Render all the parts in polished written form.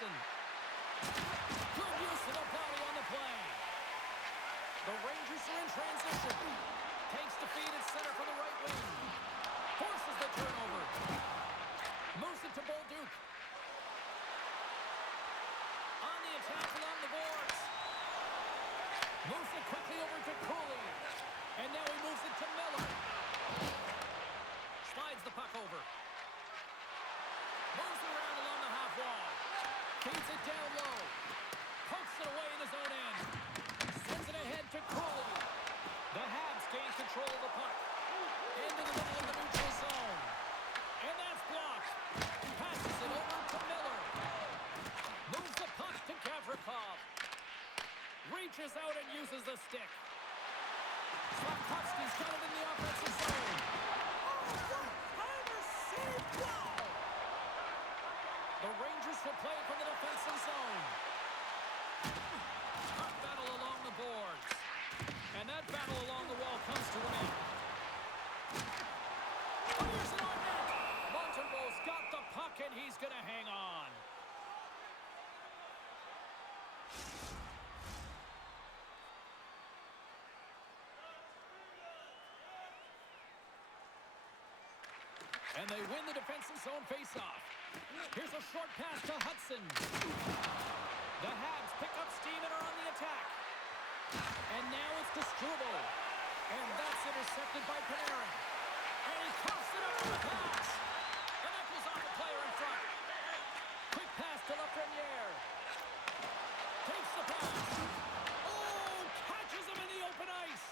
Hudson. Good use of the body on the play. The Rangers are in transition. Takes the feed at center from the right wing. Forces the turnover. Moves it to Bolduc. On the attack along the boards. Moves it quickly over to Cooley. And now he moves it to Miller. Slides the puck over. Moves it around along the half wall. Feeds it down low. Pokes it away in his own end. Sends it ahead to Cooley. The Habs gain control of the puck. Into the middle of the neutral zone. And that's blocked. Passes it over to Miller. Moves the puck to Gavrikov. Reaches out and uses the stick. Slavkovsky's got it in the offensive zone. Timer save! Wow! The Rangers will play from the defensive zone. Tough battle along the boards. And that battle along the wall comes to an end. Fires it on net. Montembeau's got the puck and he's going to hang on. And they win the defensive zone faceoff. Here's a short pass to Hudson. The Habs pick up steam and are on the attack. And now it's to Struble. And that's intercepted by Panarin. And he coughs it up with the pass. And that goes off the player in front. Quick pass to Lafreniere. Takes the pass. Oh, catches him in the open ice.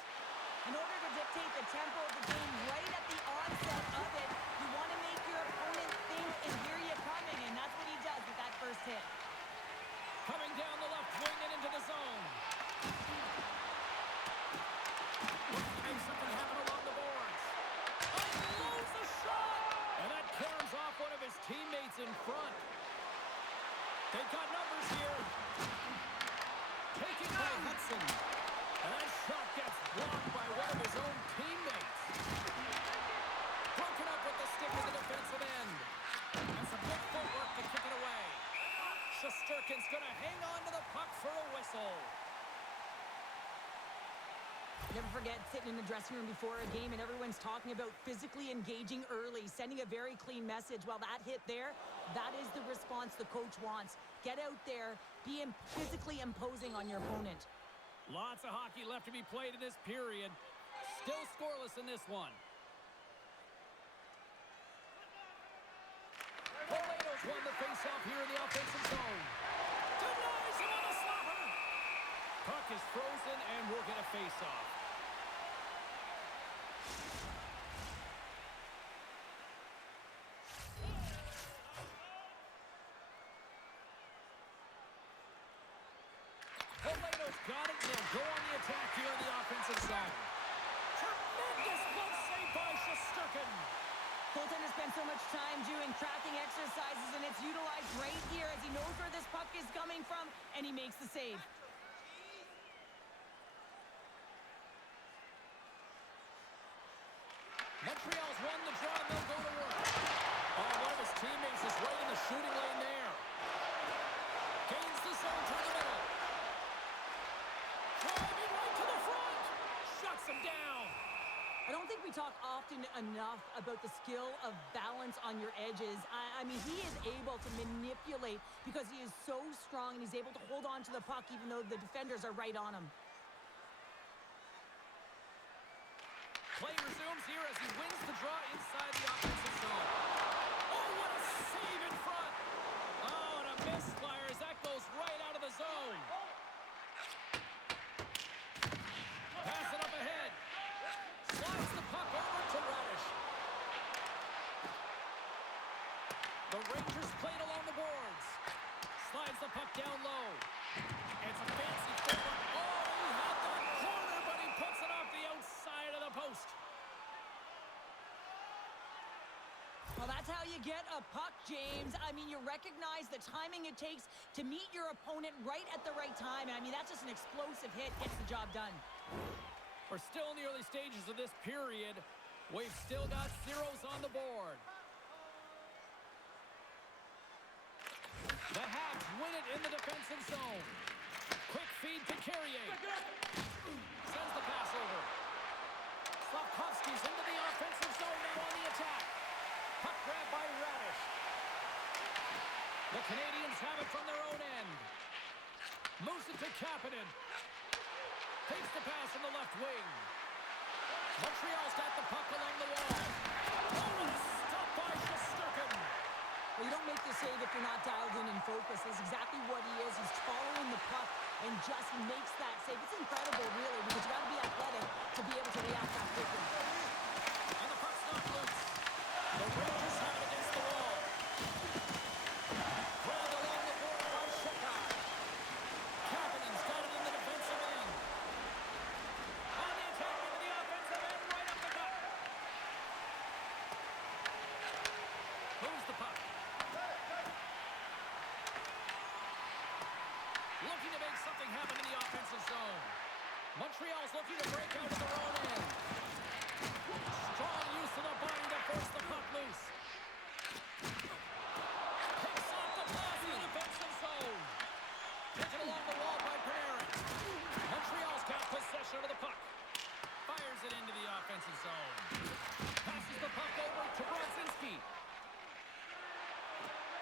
In order to dictate the tempo of the game right at the onset of it, you want to make your opponent think and hear you coming, and that's what he does with that first hit. Coming down the left wing and into the zone. Looking to make something happen along the boards. Unloads the shot! And that caroms off one of his teammates in front. They've got numbers here. Taken by Hudson. And that shot gets blocked by one of his own teammates. Broken up with the stick in the defensive end. And some good footwork to kick it away. Shesterkin's going to hang on to the puck for a whistle. Never forget sitting in the dressing room before a game and everyone's talking about physically engaging early, sending a very clean message. Well, that hit there, that is the response the coach wants. Get out there, be physically imposing on your opponent. Lots of hockey left to be played in this period. Still scoreless in this one. Toledo's won the faceoff here in the offensive zone. Denies him on the slapper. Puck is frozen and we'll get a faceoff. Toledo's got it. They'll go on the attack here in the offensive zone. Tremendous glove save by Shesterkin. Goaltender spends so much time doing tracking exercises, and it's utilized right here as he knows where this puck is coming from, and he makes the save. Montreal's won the draw, and they'll go to work. Oh, one of his teammates is right in the shooting lane there. Gains the zone through the middle. Driving right to the front. Shuts him down. I don't think we talk often enough about the skill of balance on your edges. I mean, he is able to manipulate because he is so strong and he's able to hold on to the puck even though the defenders are right on him. Play resumes here as he wins the draw inside the offensive zone. Oh, what a save in front. Oh, and a misfire as that goes right out of the zone. Pass it up ahead. Slides the puck over to Radish. The Rangers played along the boards. Slides the puck down low. It's a fancy forward. Oh, he had that corner, but he puts it off the outside of the post. Well, that's how you get a puck, James. I mean, you recognize the timing it takes to meet your opponent right at the right time. I mean, that's just an explosive hit. Gets the job done. We're still in the early stages of this period. We've still got zeros on the board. The Habs win it in the defensive zone. Quick feed to Carrier. Sends the pass over. Slavkovsky's into the offensive zone now on the attack. Puck grab by Radish. The Canadiens have it from their own end. Moves it to Kapanen. Takes the pass in the left wing. Montreal's got the puck along the wall. Oh, and a stop by Shesterkin. Well, you don't make the save if you're not dialed in and focused. That's exactly what he is. He's following the puck and just makes that save. It's incredible, really, because you got to be athletic to be able to react that quickly. And the puck's not loose. The Rangers have it against the wall. Grabbed along the board by Sheckar. Kapanen's got it in the defensive end. On the attack into the offensive end, right up the gut. Moves the puck. Looking to make something happen in the offensive zone. Montreal's looking to break out of their own end. Strong use of the body to force the puck loose. Picks off the pass in the defensive zone. Taken along the wall by Panarin. Montreal's got possession of the puck. Fires it into the offensive zone. Passes the puck over to Brodzinski.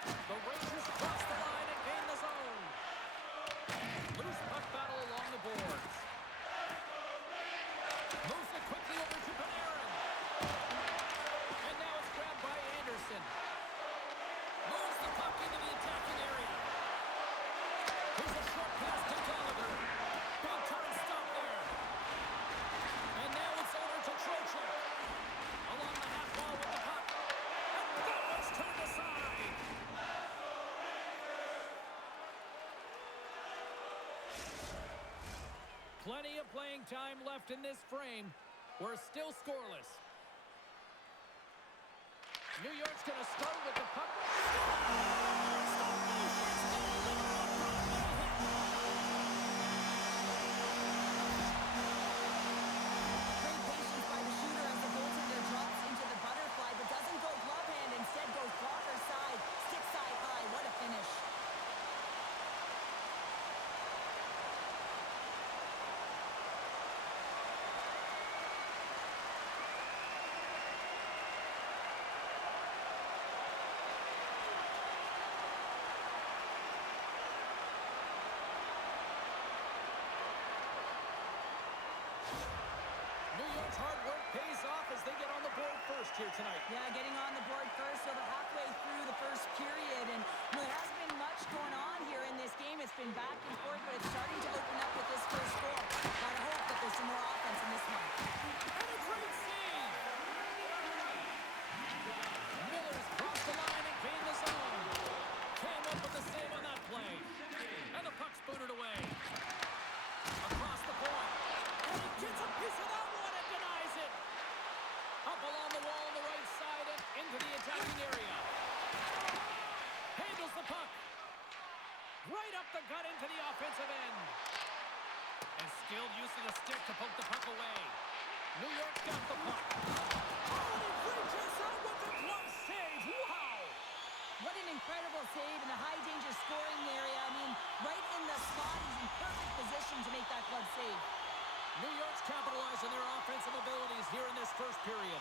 The Rangers cross the line and gain the zone. Loose puck battle along the boards. Moves it quickly over to Panarin. And now it's grabbed by Anderson. Moves the puck into the attacking area. Here's a short pass to Gallagher. Big turn stop there. And now it's over to Trocheck. Along the half wall with the puck. And that one's turned aside. Plenty of playing time left in this frame. We're still scoreless. New York's going to start with the puck. Great patience by the shooter as the goaltender drops into the butterfly, but doesn't go glove hand. Instead goes blocker side, stick side high. What a finish. New York's hard work pays off as they get on the board first here tonight. Yeah, getting on the board first, so they're halfway through the first period. And there hasn't been much going on here in this game. It's been back and forth, but it's starting to open up with this first goal. Gotta hope that there's some more offense in this one. And a great save! Miller's crossed the line and gained the zone. Came up with the save on that play. And the puck's booted away. Across the point. And he gets a piece of that one and denies it. Up along the wall on the right side and into the attacking area. Handles the puck. Right up the gut into the offensive end. And skilled use of the stick to poke the puck away. New York's got the puck. Oh, and he reaches out with the glove save. Wow! What an incredible save in the high-danger scoring area. I mean, right in the slot. He's in perfect position to make that glove save. New York's capitalizing their offensive abilities here in this first period.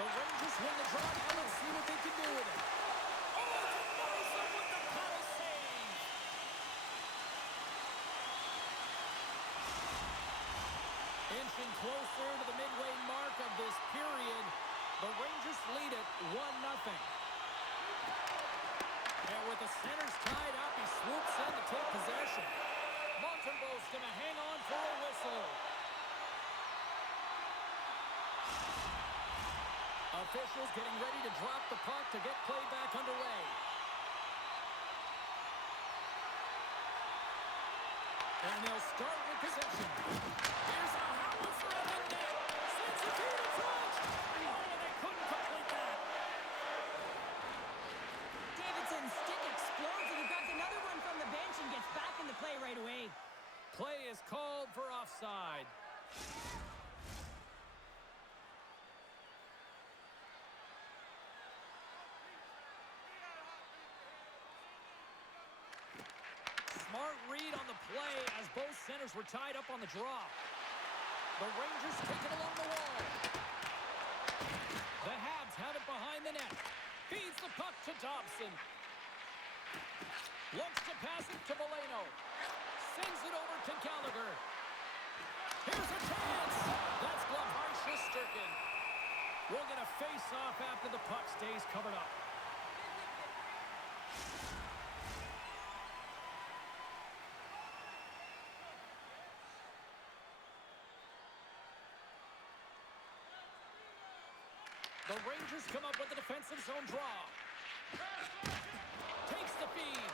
The Rangers win the draw. Now let's see what they can do with it. Oh, denies them with the paddle save. Inching closer to the midway mark of this period, the Rangers lead it 1-0. And with the centers tied up, he swoops in to take possession. Montembeault's going to hang on for a whistle. Officials getting ready to drop the puck to get play back underway. And they'll start with possession. Here's a howitzer in the net. Sends it to the front. Oh, and they couldn't complete that. Davidson's stick explodes, and he grabs another one from the bench and gets back in the play right away. Play is called for offside. runners were tied up on the draw. The Rangers take it along the wall. The Habs have it behind the net. Feeds the puck to Dobson. Looks to pass it to Valeno. Sends it over to Gallagher. Here's a chance. That's glove by Shesterkin. We'll get a face-off after the puck stays covered up. The Rangers come up with a defensive zone draw. Takes the feed.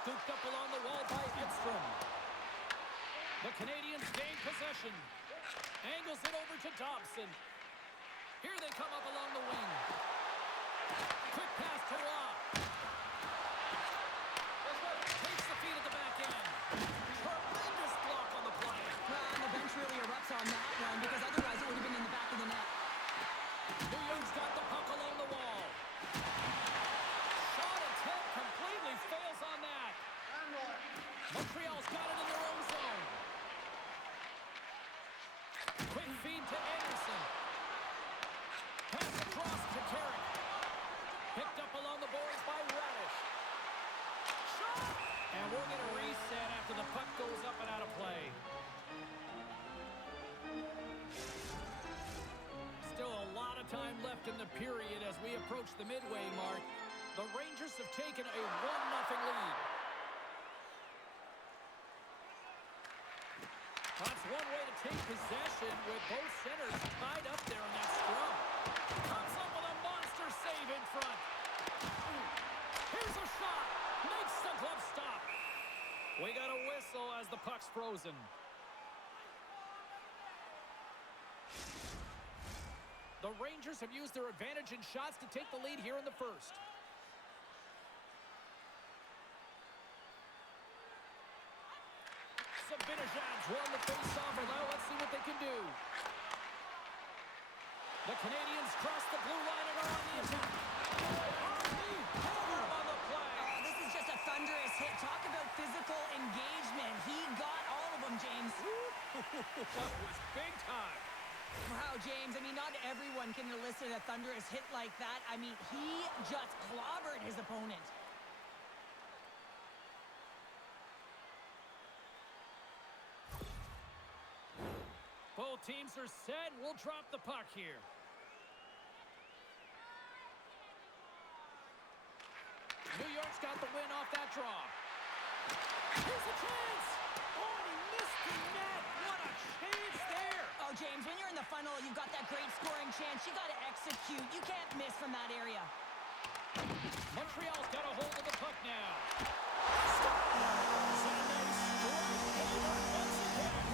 Scooped up along the wall by Edstrom. The Canadiens gain possession. Angles it over to Dobson. Here they come up along the wing. Quick pass to Law. Takes the feed at the back end. Tremendous block on the play. Well, and the bench really erupts on that one because otherwise it would have been in the back of the net. New York's got the puck along the wall. Shot attempt completely fails on that. Montreal's got it in their own zone. Quick feed to Anderson. Pass across to Carrick. Picked up along the boards by Radish. Shot! And we're going to reset after the puck goes up and out of play. Still a lot of time left in the period as we approach the midway mark. The Rangers have taken a 1-0 lead. That's one way to take possession with both centers tied up there in that scrum. Comes up with a monster save in front. Here's a shot. Makes the glove stop. We got a whistle as the puck's frozen. The Rangers have used their advantage in shots to take the lead here in the first. Sabinajad's won the face-off, and now let's see what they can do. The Canadiens cross the blue line and are on the attack. On the play. Oh, this is just a thunderous hit. Talk about physical engagement. He got all of them, James. That was big time. Wow, James. I mean, not everyone can elicit a thunderous hit like that. I mean, he just clobbered his opponent. Both teams are set. We'll drop the puck here. New York's got the win off that draw. Here's a chance. Oh, and he missed the net. What a chance there. Oh, James, when you're in the funnel, you've got that great scoring chance. You got to execute. You can't miss from that area. Montreal's got a hold of the puck now. Send them straight over once again.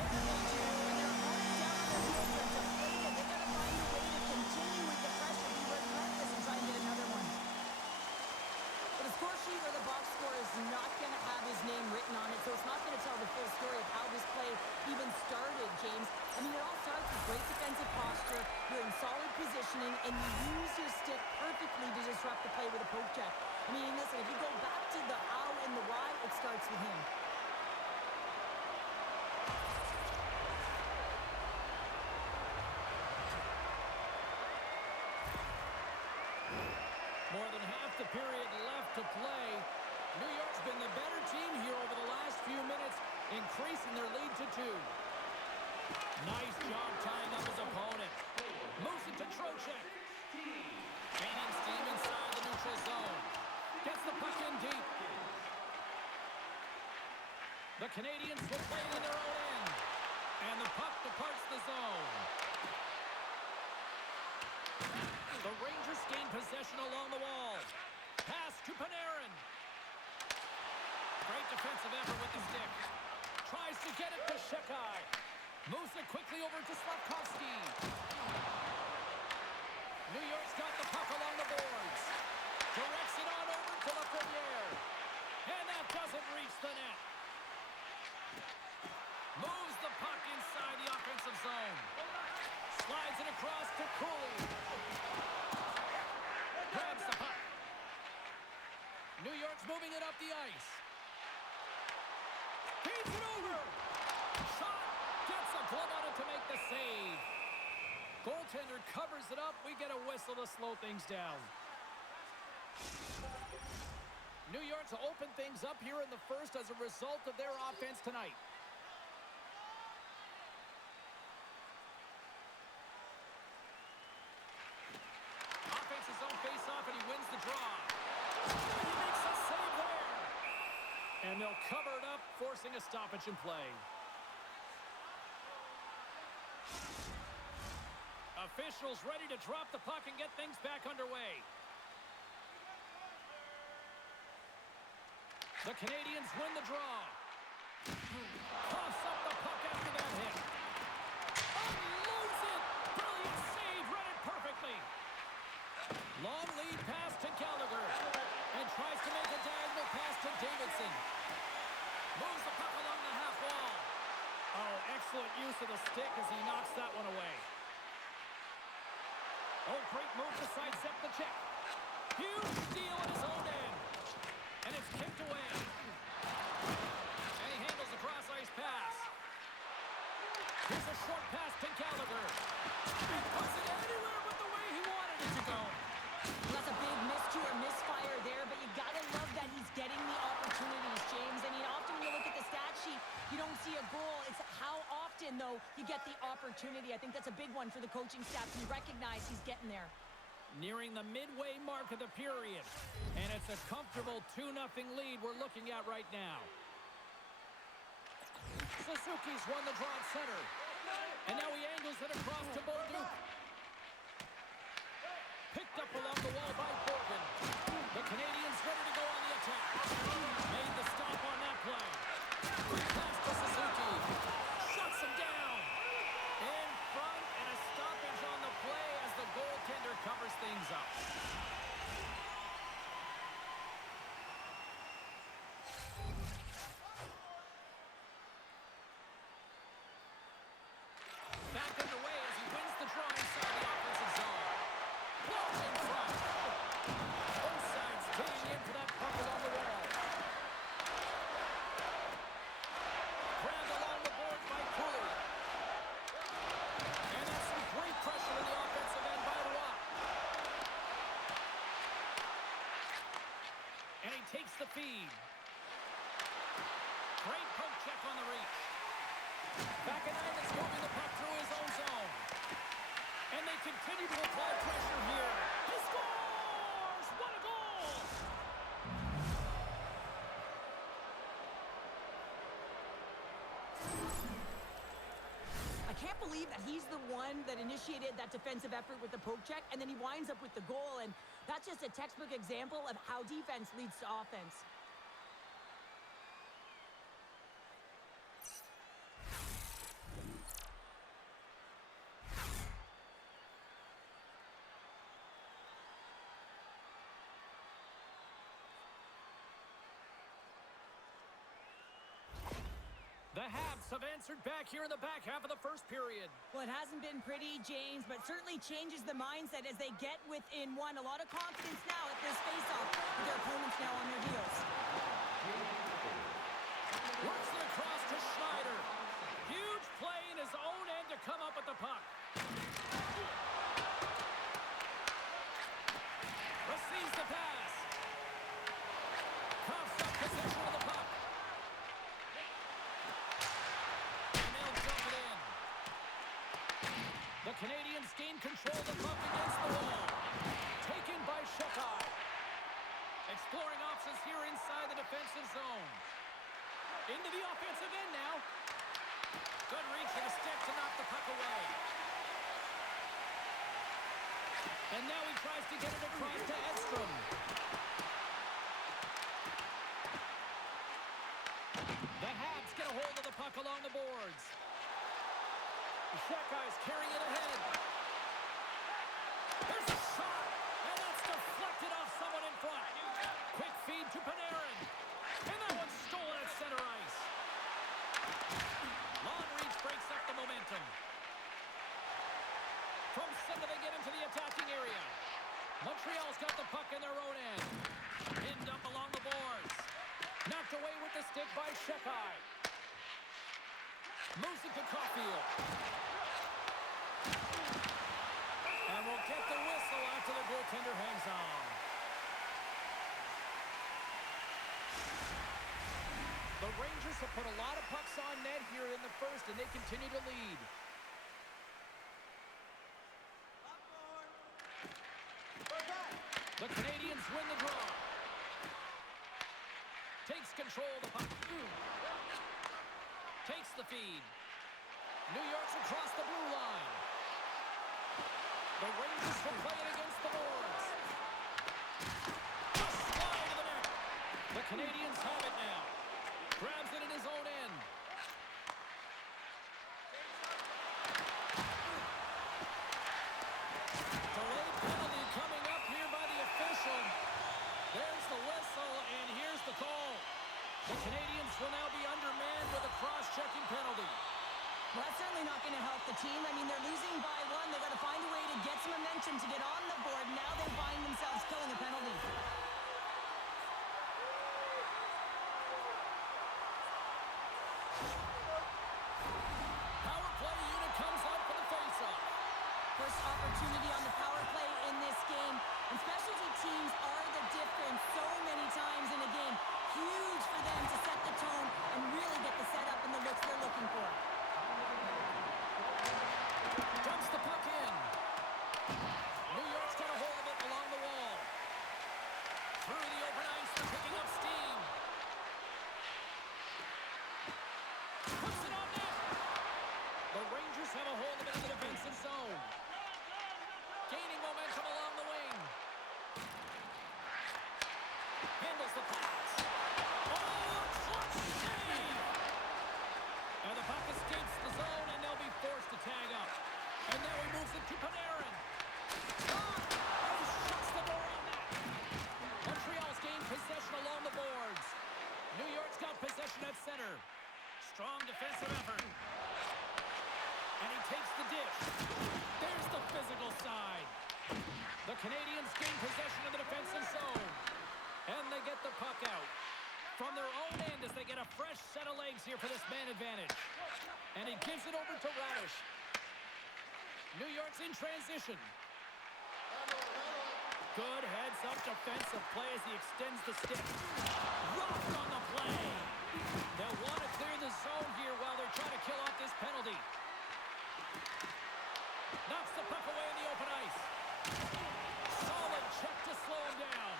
They're going to find a way to continue with the pressure, be relentless, and try and get another one. But the score sheet or the box score is not going to have his name written on it, so it's not going to tell the full story of how this play even started, James. I mean, it all starts with great defensive posture, you're in solid positioning, and you use your stick perfectly to disrupt the play with a poke check. I mean, listen, if you go back to the how and the why, it starts with him. More than half the period left to play. New York's been the better team here over the last few minutes, increasing their lead to 2. Nice job tying up his opponent. Moves it to Trocheck. Gaining steam inside the neutral zone. Gets the puck in deep. The Canadiens will play it in their own end. And the puck departs the zone. The Rangers gain possession along the wall. Pass to Panarin. Great defensive effort with the stick. Tries to get it to Shekai. Moves it quickly over to Slavkovsky. New York's got the puck along the boards. Directs it on over to Lafreniere. And that doesn't reach the net. Moves the puck inside the offensive zone. Slides it across to Cooley. Grabs the puck. New York's moving it up the ice. the save. Goaltender covers it up. We get a whistle to slow things down. New York to open things up here in the first as a result of their offense tonight. Offense's zone face-off, and he wins the draw. And he makes a save there. And they'll cover it up, forcing a stoppage in play. Officials ready to drop the puck and get things back underway. The Canadiens win the draw. Coughs up the puck after that hit. Unloads it. Brilliant save. Read it perfectly. Long lead pass to Gallagher. And tries to make a diagonal pass to Davidson. Moves the puck along the half wall. Oh, excellent use of the stick as he knocks that one away. Oh, great move to sidestep the check. Huge steal at his own end. And it's kicked away. And he handles the cross-ice pass. Here's a short pass to Gallagher. He puts it anywhere but the way he wanted it to go. Well, that's a big miscue or misfire there, but you gotta love that he's getting the opportunities, James. I mean, often when you look at the stat sheet, you don't see a goal. It's how often, though, you get the opportunity. I think that's a big one for the coaching staff to recognize he's getting there. Nearing the midway mark of the period. And it's a comfortable 2-0 lead we're looking at right now. Suzuki's won the draw at center. And now he angles it across to Bolduc. Picked up along the wall by Borgen. The Canadiens ready to go on the attack. Made the stop on that play. Pass to Suzuki. Shuts him down. In front, and a stoppage on the play as the goaltender covers things up. Back underway as he wins the draw inside the offensive zone. Blocked in front. Both sides digging in for that puck along the wall. Grabbed along the boards by Cooley. And that's some great pressure in the offensive end by Roy. And he takes the feed. Great poke check on the reach. Back at Island's moving the puck through his own zone. And they continue to apply pressure here. He scores! What a goal! I can't believe that he's the one that initiated that defensive effort with the poke check, and then he winds up with the goal, and that's just a textbook example of how defense leads to offense. The Habs have answered back here in the back half of the first period. Well, it hasn't been pretty, James, but certainly changes the mindset as they get within one. A lot of confidence now at this faceoff with their opponents now on their heels. Works it across to Schneider. Huge play in his own end to come up with the puck. Receives the pass. Coughs up possession of the puck. The Canadiens gain control of the puck against the wall. Taken by Shekai. Exploring options here inside the defensive zone. Into the offensive end now. Good reach of the stick to knock the puck away. And now he tries to get it across to Edstrom. The Habs get a hold of the puck along the boards. Shekai's carrying it ahead. There's a shot, and that's deflected off someone in front. Quick feed to Panarin. And that one's stolen at center ice. Long reach breaks up the momentum. From center they get into the attacking area. Montreal's got the puck in their own end. Pinned up along the boards. Knocked away with the stick by Shekai. Moves it to Caulfield. And we'll get the whistle after the goaltender hangs on. The Rangers have put a lot of pucks on net here in the first, and they continue to lead. The Canadiens win the draw. Takes control of the puck. Takes the feed. New York's across the blue line. The Rangers will play it against the boards. Just slide to the net. The Canadiens have it now. Grabs it in his own end. Delayed penalty coming up here by the official. There's the whistle, and here's the call. The Canadiens will now be undermanned with a cross-checking penalty. Well, that's certainly not going to help the team. I mean, they're losing by one. They've got to find a way to get some momentum to get on the board. Now they find themselves killing a penalty. Power play unit comes out for the face-off. First opportunity on the power play in this game. And specialty teams are the difference so many times in a game. Huge for them to set the tone and really get the setup and the looks they're looking for. Dumps the puck in. New York's got a hold of it along the wall. Through the open ice, they're picking up steam. Puts it on net. The Rangers have a hold of it in the defensive zone. Gaining momentum along the wing. Handles the pass. Oh, clutch save! And the puck escapes the zone, and they'll be forced to tag up. And now he moves it to Panarin. And he shuts the door on that. Montreal's gained possession along the boards. New York's got possession at center. Strong defensive effort. And he takes the dish. There's the physical side. The Canadiens gain possession of the defensive zone. And they get the puck out. From their own end as they get a fresh set of legs here for this man advantage. And he gives it over to Radish. New York's in transition. Good heads-up defensive play as he extends the stick. Rocked on the play. They'll want to clear the zone here while they're trying to kill off this penalty. Knocks the puck away in the open ice. Solid check to slow him down.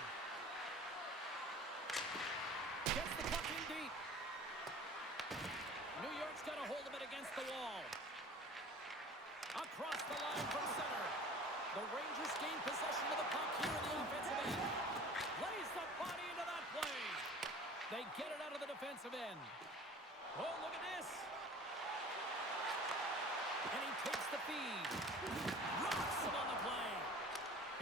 Gets the puck in deep. New York's got a hold of it against the wall. Across the line from center. The Rangers gain possession of the puck here in the offensive end. Lays the body into that play. They get it out of the defensive end. Oh, look at this. And he takes the feed. Rocks him on the play.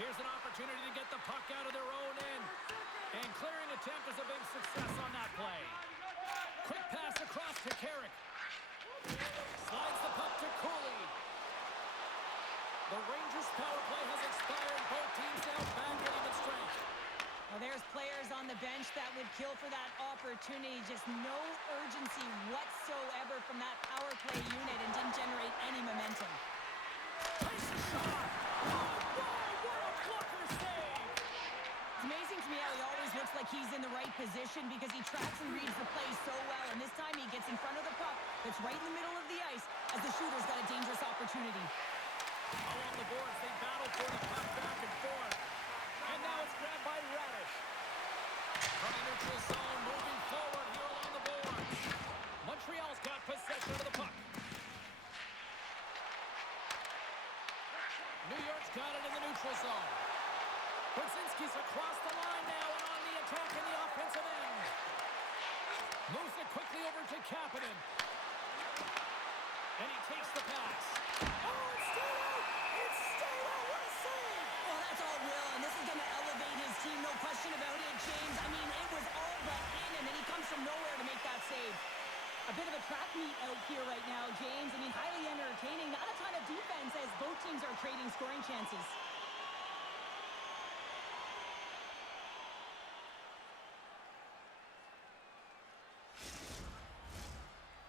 Here's an opportunity to get the puck out of their own end. And clearing attempt is a big success on that play. Quick pass across to Carrick. Slides the puck to Cooley. The Rangers' power play has expired. Both teams now back at even strength. Well, there's players on the bench that would kill for that opportunity. Just no urgency whatsoever from that power play unit and didn't generate any momentum. Takes a shot. Oh, my, what a blocker save. It's amazing to me how he always looks like he's in the right position because he tracks and reads the play so well. And this time he gets in front of the puck that's right in the middle of the ice as the shooter's got a dangerous opportunity. Along the boards, they battle for the puck back and forth. And now it's grabbed by Radish. From the neutral zone, moving forward here along the boards. Montreal's got possession of the puck. New York's got it in the neutral zone. Brzezinski's across the line now and on the attack in the offensive end. Moves it quickly over to Kapanen. And he takes the pass. Oh, it's stayed out! It's stayed out! What a save! Well, that's all Will, and this is going to elevate his team, no question about it, James. I mean, it was all but in, and then he comes from nowhere to make that save. A bit of a track meet out here right now, James. I mean, highly entertaining. Not a ton of defense as both teams are trading scoring chances.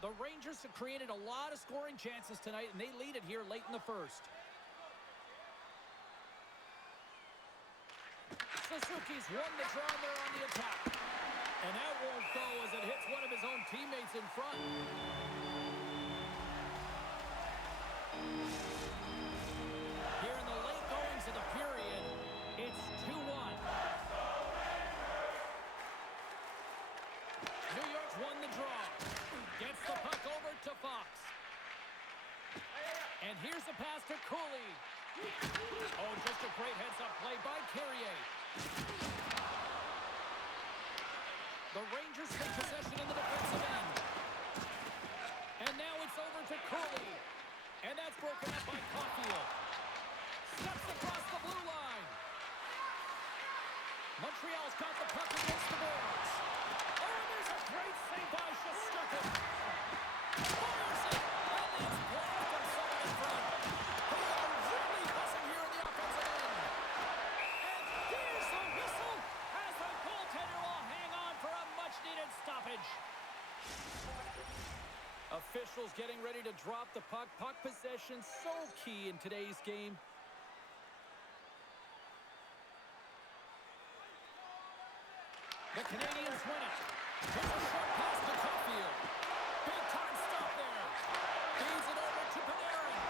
The The Rangers have created a lot of scoring chances tonight, and they lead it here late in the first. Suzuki's won the draw there on the attack. And that won't go as it hits one of his own teammates in front. Here in the late goings of the period, it's 2-1. New York's won the draw. Gets the puck over to Fox. And here's the pass to Cooley. Oh, just a great heads-up play by Carrier. The Rangers take possession in the defensive end. And now it's over to Cooley. And that's broken up by Caulfield. Steps across the blue line. Montreal's got the puck against the boards. Oh, and there's a great save by Shesterkin. Fires it. And it's blocked from someone in front. They are really buzzing here in the offensive end. And there's the whistle as the goaltender will hang on for a much-needed stoppage. Officials getting ready to drop the puck. Puck possession so key in today's game. The Canadiens win it. Here's a short pass to Caulfield. Big time stop there. Feeds it over to Panarin.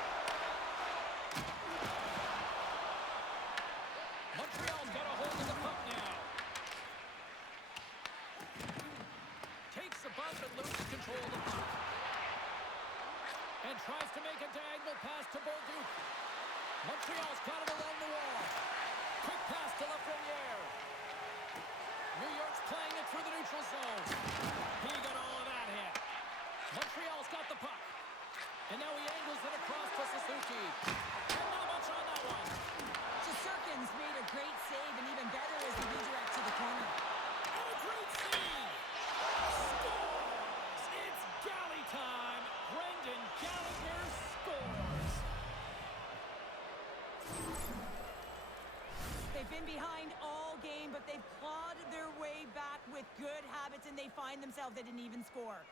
Montreal's got a hold of the puck now. Takes a bump and loses control of the puck. And tries to make a diagonal pass to Bolduc. Montreal's got it along the wall. Quick pass to Lafreniere. New York's playing it through the neutral zone. He got all of that hit. Montreal's got the puck. And now he angles it across to Suzuki. And not much on that one. Shesterkin's made a great save, and even better is the redirect to the corner. And a great save. Scores! It's galley time. Brendan Gallagher scores. They've been behind all game, but they've clawed their way back with good habits, and they find themselves at an even score.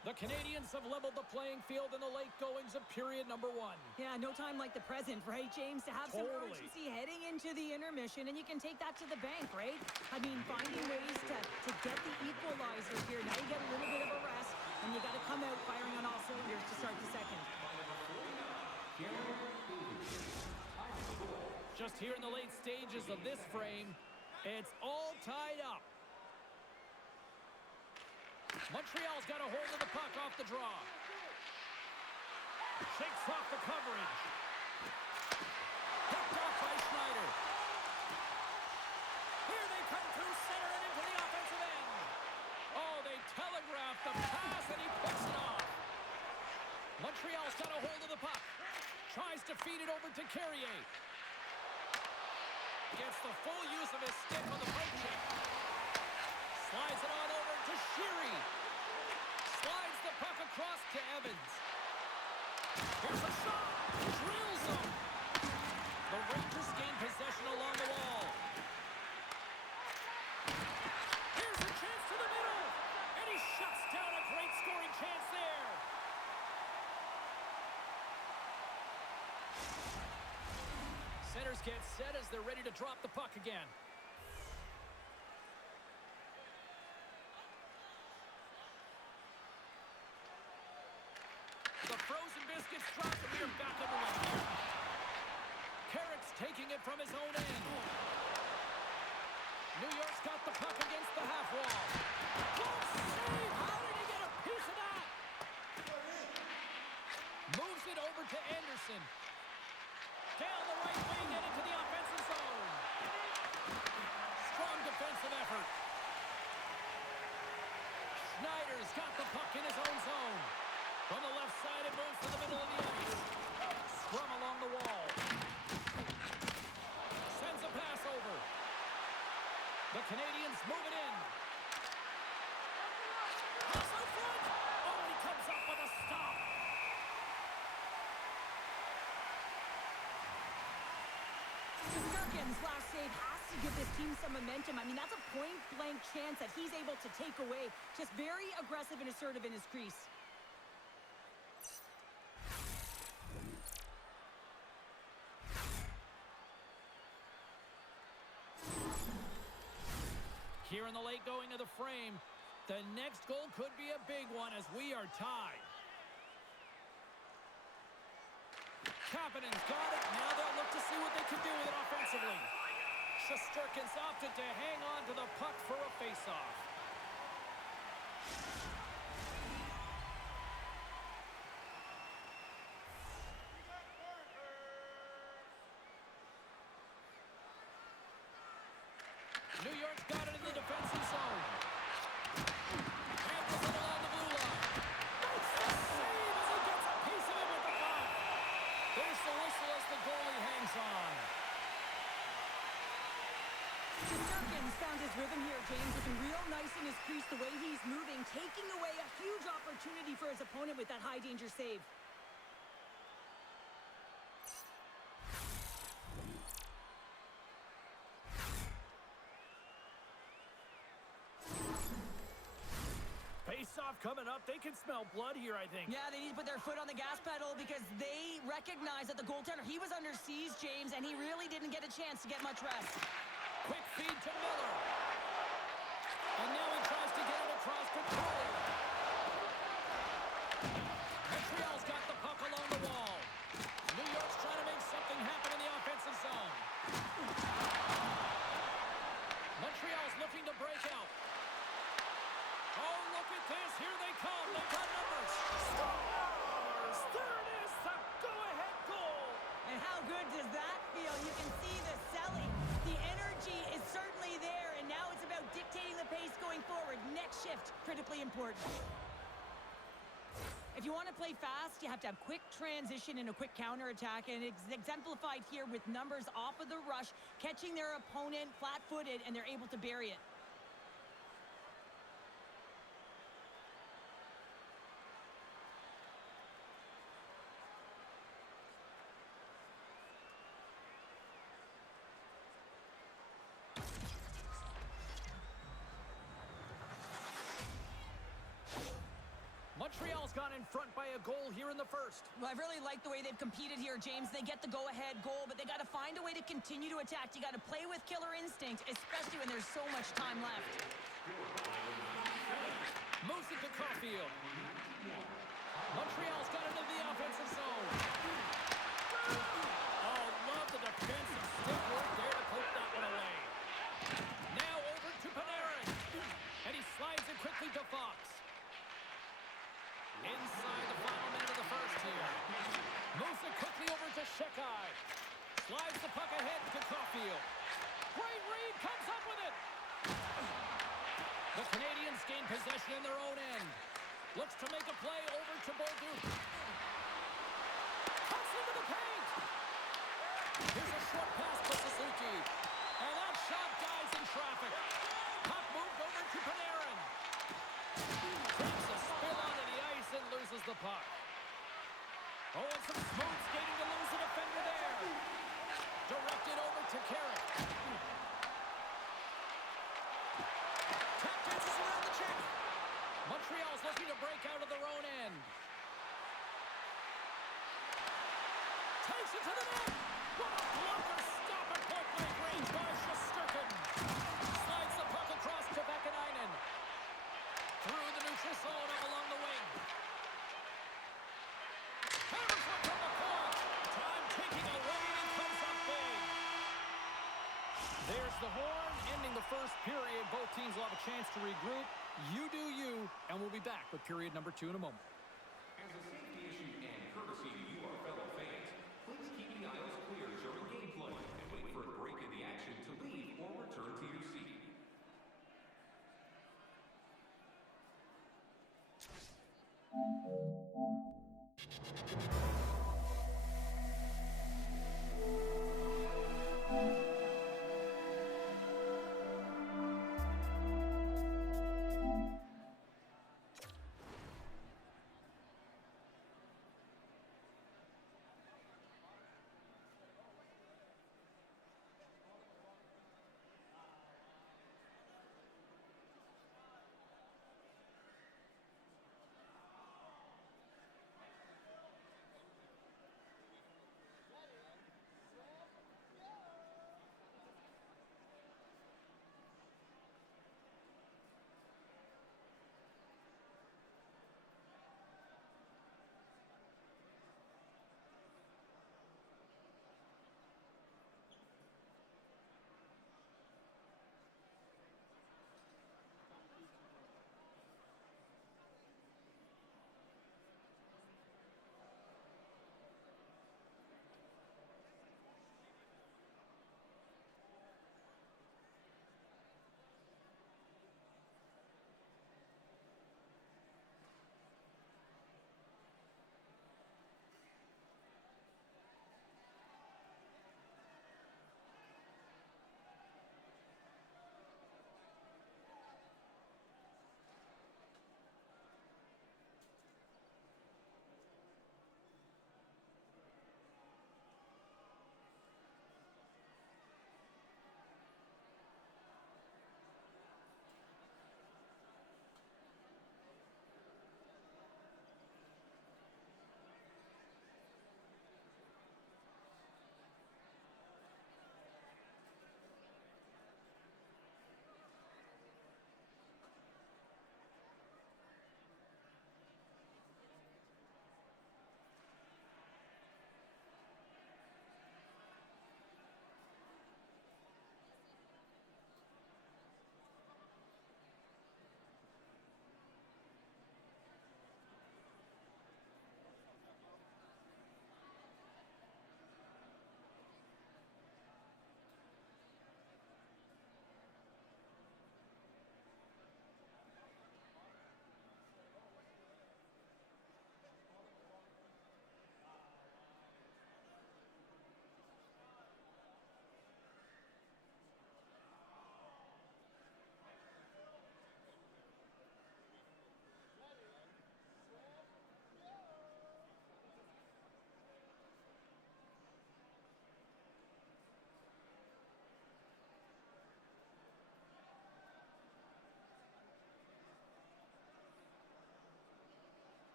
The Canadiens have leveled the playing field in the late goings of period number 1. Yeah, no time like the present, right, James? To have some Totally. urgency heading into the intermission, and you can take that to the bank, right? I mean, finding ways to get the equalizer here. Now you get a little bit of a rest, and you got to come out firing on all cylinders to start the second. Just here in the late stages of this frame, it's all tied up. Montreal's got a hold of the puck off the draw. Shakes off the coverage. Picked off by Schneider. Here they come through center and into the offensive end. Oh, they telegraph the pass and he picks it off. Montreal's got a hold of the puck. Tries to feed it over to Carrier. Gets the full use of his stick on the poke check. Slides it on over to Sheary. Slides the puck across to Evans. Here's a shot. Drills him. The Rangers gain possession along the wall. Here's a chance to the middle. And he shuts down a great scoring chance there. Centers get set as they're ready to drop the puck again. The frozen biscuits drop, and we are back on the way here. Carrick's taking it from his own end. New York's got the puck against the half wall. Good save! How did he get a piece of that? Moves it over to Anderson. Down the right wing and into the offensive zone. Strong defensive effort. Schneider's got the puck in his own zone. From the left side, it moves to the middle of the ice. Scrum along the wall. Sends a pass over. Shesterkin's last save has to give this team some momentum. I mean, that's a point-blank chance that he's able to take away. Just very aggressive and assertive in his crease. Here in the late going of the frame, the next goal could be a big one as we are tied. Kapanen's got it. Now they'll look to see what they can do with it offensively. Shesterkin's opted to hang on to the puck for a faceoff. New York's got it in the defensive zone. Hampers it along the blue line. Makes the save as he gets a piece of it with the puck. There's the whistle as the goalie hangs on. Shesterkin's found his rhythm here, James. Looking real nice in his crease, the way he's moving, taking away a huge opportunity for his opponent with that high-danger save. Face-off coming up. They can smell blood here, I think. Yeah, they need to put their foot on the gas pedal because they recognize that the goaltender, he was under siege, James, and he really didn't get a chance to get much rest. Quick feed to Miller. And now he tries to get it across to Curry. Montreal's got the puck along the wall. New York's trying to make something happen in the offensive zone. Montreal's looking to break out. Oh, look at this. Here they come. They've got numbers. Scores! There it is. The go-ahead goal. And how good does that feel? You can see the selling. The energy is certainly there, and now it's about dictating the pace going forward. Next shift, critically important. If you want to play fast, you have to have quick transition and a quick counterattack, and it's exemplified here with numbers off of the rush, catching their opponent flat-footed, and they're able to bury it. Montreal's gone in front by a goal here in the first. Well, I really like the way they've competed here, James. They get the go-ahead goal, but they got to find a way to continue to attack. You got to play with killer instinct, especially when there's so much time left. Moves it to Caulfield. Montreal's got into the offensive zone. Oh, love the defensive stick work there to poke that one away. Now over to Panarin. And he slides it quickly to Fox. Inside the final minute of the first here. Moves it quickly over to Shekai. Slides the puck ahead to Caulfield. Great read, comes up with it. The Canadiens gain possession in their own end. Looks to make a play over to Bolduc. Cuts into the paint. Here's a short pass to Suzuki. And that shot dies in traffic. Puck moved over to Panarin. Takes a spill onto the ice and loses the puck. Oh, and some smooth skating to lose the defender there. Directed over to Carrick. Tap dances around the check. Montreal's looking to break out of their own end. Takes it to the net. What a blocker stop at point-blank range by Shesterkin. Slides the puck across to Vakanainen. Through the neutral zone up along the wing. Hammers one from the point. Time taking a rain and comes up big. There's the horn, ending the first period. Both teams will have a chance to regroup. You do you, and we'll be back with period number 2 in a moment. As a safety issue and courtesy to you, our fellow fans, please keep the aisles clear during gameplay and wait for a break in the action to leave or return to your seat.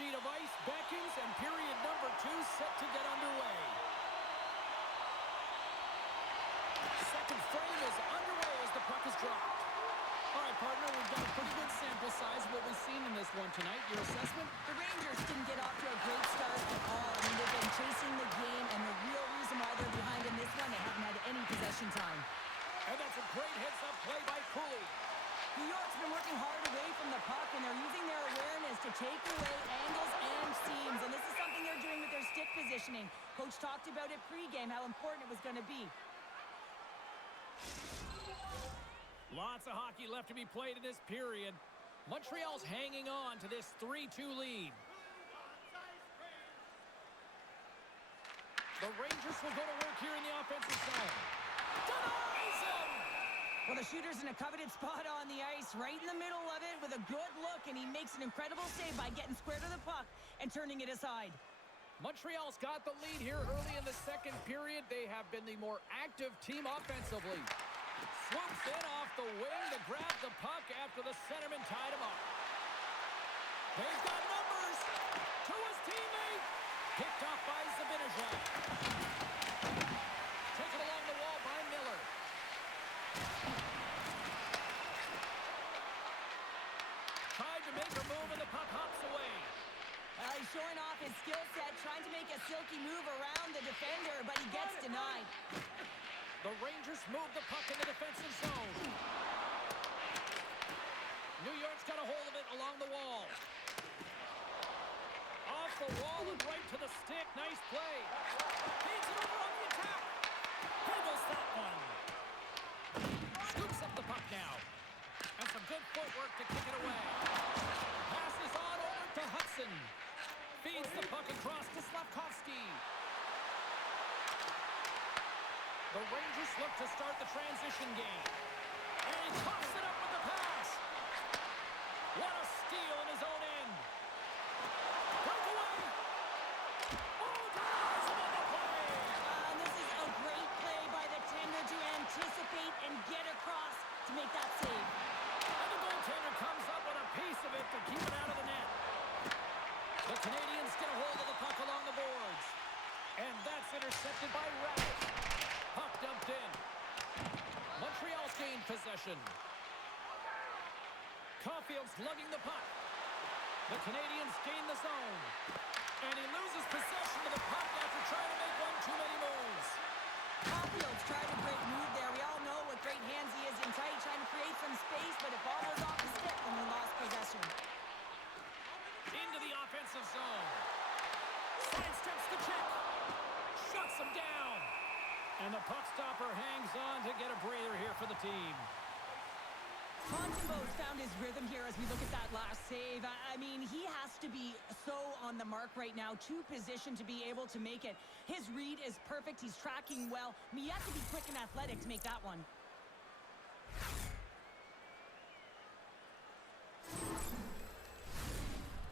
sheet of ice beckons, and period number 2 set to get underway. Second frame is underway as the puck is dropped. All right, partner, we've got a pretty good sample size of what we've seen in this one tonight. Your assessment? The Rangers didn't get off to a great start at all. I mean, they've been chasing the game, and the real reason why they're behind in this one, they haven't had any possession time. And that's a great heads-up play by Cooley. New York's been working hard away from the puck, and they're using their awareness to take away angles and seams. And this is something they're doing with their stick positioning. Coach talked about it pregame, how important it was going to be. Lots of hockey left to be played in this period. Montreal's hanging on to this 3-2 lead. The Rangers will go to work here in the offensive zone. Denies him! Well, the shooter's in a coveted spot on the ice, right in the middle of it with a good look, and he makes an incredible save by getting square to the puck and turning it aside. Montreal's got the lead here early in the second period. They have been the more active team offensively. Swoops in off the wing to grab the puck after the centerman tied him up. They've got numbers to his teammate. Picked off by Zibanejad. Taken along the wall by Miller. Tried to make a move and the puck hops away. He's showing off his skill set, trying to make a silky move around the defender, but he gets denied. The Rangers move the puck in the defensive zone. New York's got a hold of it along the wall. Off the wall and right to the stick. Nice play. Feeds it over on the attack. Handles that one. Scoops up the puck now. And some good footwork to kick it away. Passes on over to Hudson. Feeds the puck across to Slavkovsky. The Rangers look to start the transition game. And he coughs it up with the pass. What a steal in his own end. Breakaway. Oh, denies him on the play. And this is a great play by the tender to anticipate and get across to make that save. And the goaltender comes up with a piece of it to keep it out of the net. The Canadiens get a hold of the puck along the boards. And that's intercepted by Rabbit. Puck dumped in. Montreal's gained possession. Caulfield's lugging the puck. The Canadiens gain the zone. And he loses possession of the puck after trying to make one too many moves. Caulfield's tried a great move there. We all know what great hands he is in tight, trying to create some space, but it ball was off the stick when he lost possession. Into the offensive zone. Sidesteps the check. Shuts him down. And the puck stopper hangs on to get a breather here for the team. Montembeault's found his rhythm here as we look at that last save. I mean, he has to be so on the mark right now, to position to be able to make it. His read is perfect. He's tracking well. I mean, you have to be quick and athletic to make that one.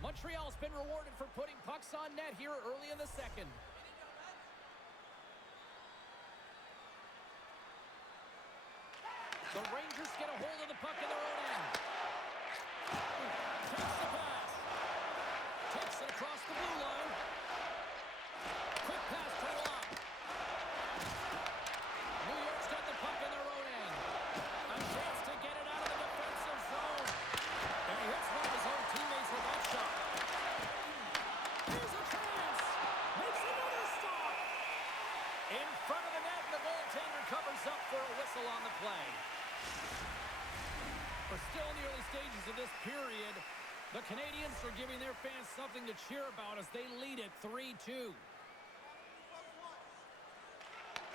Montreal's been rewarded for putting pucks on net here early in the second. The Rangers get a hold of the puck in their own end. Takes the pass. Takes it across the blue line. Quick pass to Watt. New York's got the puck in their own end. A chance to get it out of the defensive zone. And he hits one of his own teammates with that shot. Here's a chance. Makes another stop. In front of the net, and the goaltender covers up for a whistle on the play. We're still in the early stages of this period. The Canadiens are giving their fans something to cheer about as they lead it 3-2.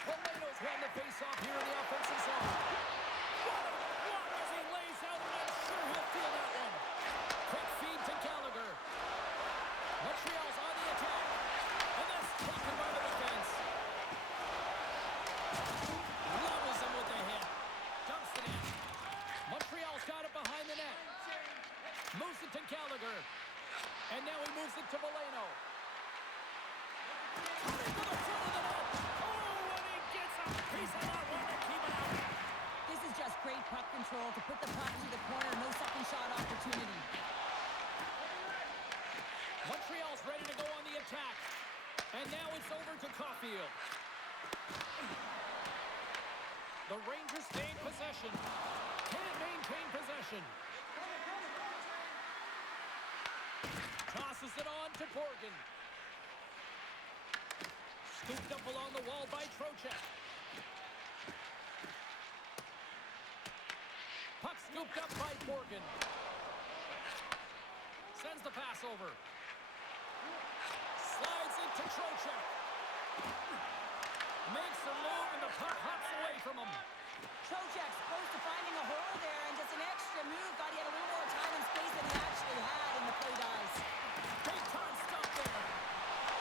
Valeno's won the face-off here in the offensive zone. What a block as he lays out, and I'm sure he'll feel that one. Quick feed to Gallagher. Montreal's on the attack. And that's taken by the defense. Levels him with the hit. Dumps it in. Montreal's got it behind the net. Moves it to Gallagher. And now he moves it to Valeno. Into the front of the net. Oh, and he gets a piece of that one to keep it out. This is just great puck control to put the puck to the corner. No second shot opportunity. Montreal's ready to go on the attack. And now it's over to Caulfield. The Rangers gain possession. Can't maintain possession. Tosses it on to Borgen. Scooped up along the wall by Trocheck. Puck scooped up by Borgen. Sends the pass over. Slides into Trocheck. Makes the move and the puck hops away from him. Trocheck's close to finding a hole there, and just an extra move. Thought he had a little more time and space than he actually had in the play dice. Big time stop there.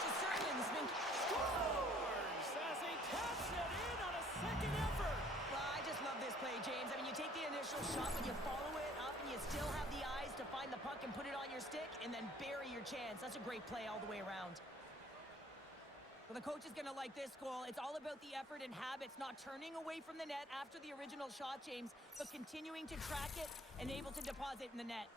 Shesterkin's been... Scores as he taps it in on a second effort. Well, I just love this play, James. I mean, you take the initial shot, but you follow it up, and you still have the eyes to find the puck and put it on your stick, and then bury your chance. That's a great play all the way around. Well, the coach is going to like this goal. It's all about the effort and habits, not turning away from the net after the original shot, James, but continuing to track it and able to deposit in the net.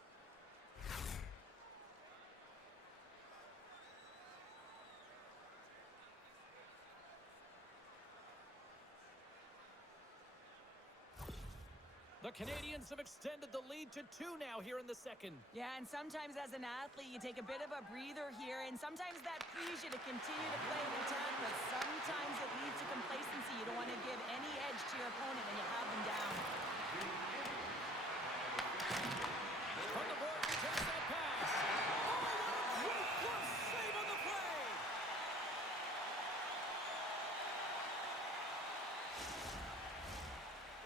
The Canadiens have extended the lead to 2 now here in the second. Yeah, and sometimes as an athlete, you take a bit of a breather here, and sometimes that frees you to continue to play and attack, but sometimes it leads to complacency. You don't want to give any edge to your opponent when you have them down. From the board, he takes that pass. Oh, what a close save on the play!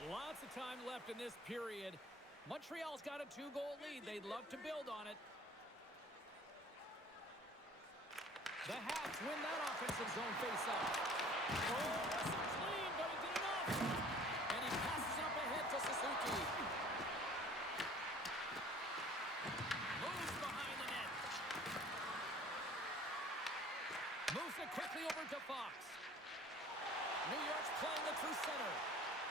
Lots of time left in this period. Montreal's got a 2-goal lead. They'd love to build on it. The Habs win that offensive zone faceoff. Oh, that's clean, but he did enough. And he passes up ahead to Suzuki. Moves behind the net. Moves it quickly over to Fox. New York's playing it through center.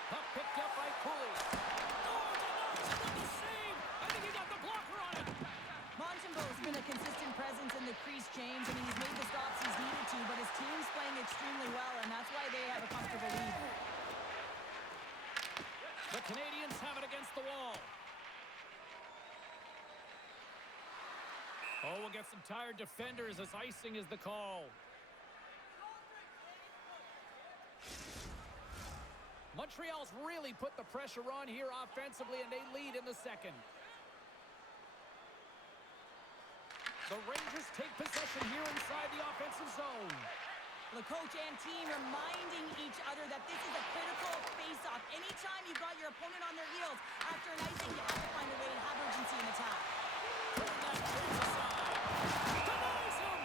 Puck picked up by Cooley. Oh, did the save! I think he got the blocker on it. Montembeau's been a consistent presence in the crease, James. I mean, he's made the stops he's needed to, but his team's playing extremely well, and that's why they have a comfortable lead. The Canadiens have it against the wall. Oh, we'll get some tired defenders as icing is the call. Montreal's really put the pressure on here offensively, and they lead in the second. The Rangers take possession here inside the offensive zone. The coach and team reminding each other that this is a critical face-off. Anytime you've got your opponent on their heels after an icing, you have to find a way to have urgency in attack. Turn that chance aside. Denies him!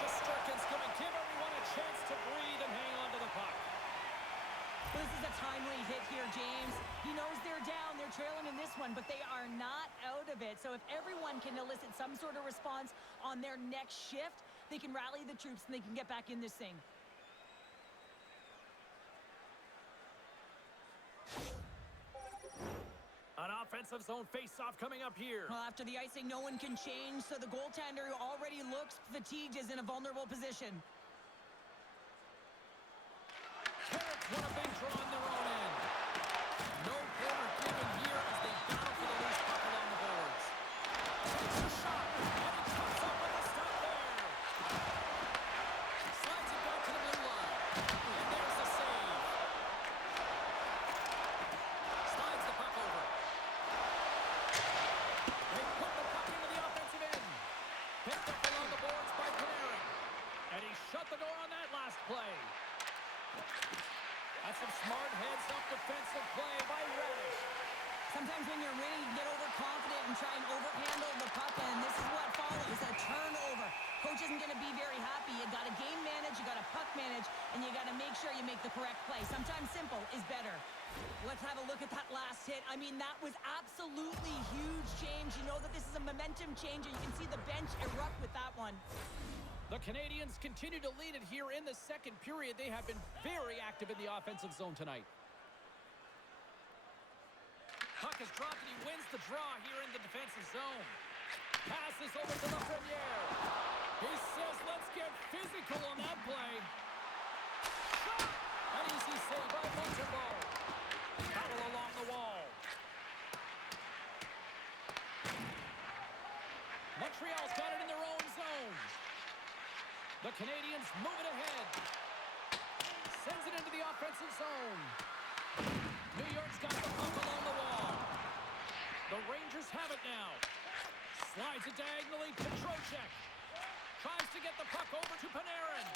Shesterkin's going to give everyone a chance to breathe and hang on to the puck. This is a timely hit here, James. He knows they're down. They're trailing in this one, but they are not out of it. So if everyone can elicit some sort of response on their next shift, they can rally the troops and they can get back in this thing. An offensive zone face-off coming up here. Well, after the icing, no one can change, so the goaltender who already looks fatigued is in a vulnerable position. Carrots want a big draw on their own end. No corner given here as they battle for the loose puck along the boards. Takes a shot, and he comes up with a stop there. Slides it back to the blue line. And there's the save. Slides the puck over. They put the puck into the offensive end. Picked up along the boards by Panarin. And he shut the door on that last play. That's some smart heads-up defensive play by Reddish. Sometimes when you're winning, you get overconfident and try and overhandle the puck, and this is what follows, a turnover. Coach isn't going to be very happy. You got to game manage, you got to puck manage, and you got to make sure you make the correct play. Sometimes simple is better. Let's have a look at that last hit. I mean, that was absolutely huge, James. You know that this is a momentum changer. You can see the bench erupt with that one. The Canadiens continue to lead it here in the second period. They have been very active in the offensive zone tonight. Puck is dropped and he wins the draw here in the defensive zone. Passes over to Lafreniere. He says, let's get physical on that play. Shot! An easy save by Montreal. Battle along the wall. Montreal's got it in their own zone. The Canadiens move it ahead. Sends it into the offensive zone. New York's got the puck along the wall. The Rangers have it now. Slides it diagonally to Trocheck. Tries to get the puck over to Panarin.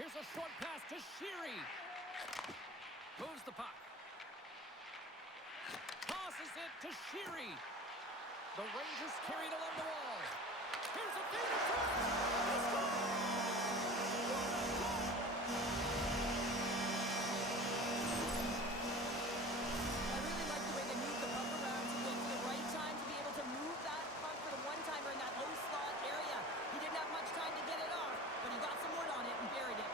Here's a short pass to Sheary. Moves the puck. Tosses it to Sheary. The Rangers carry it along the wall. Here's a feed to I really like the way they move the puck around to look for the right time to be able to move that puck for the one-timer in that low slot area. He didn't have much time to get it off, but he got some wood on it and buried it.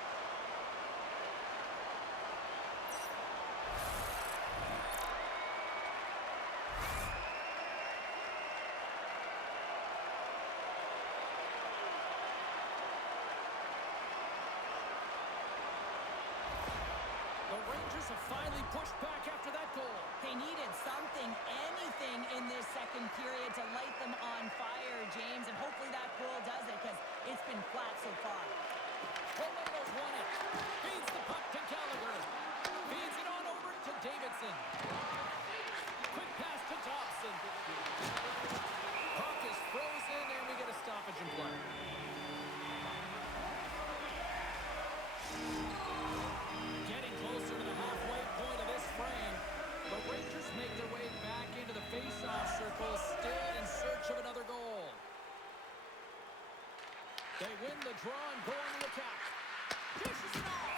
The Rangers have finally pushed back after that goal. They needed something, anything in this second period to light them on fire, James, and hopefully that goal does it because it's been flat so far. Colorado's won it. Feeds the puck to Gallagher. Feeds it on over to Davidson. Quick pass to Dobson. Puck is frozen, and we get a stoppage in play. Getting closer to the halfway point of this frame. The Rangers make their way back into the face-off circle, still in search of another goal. They win the draw and go on the attack. Dishes it off.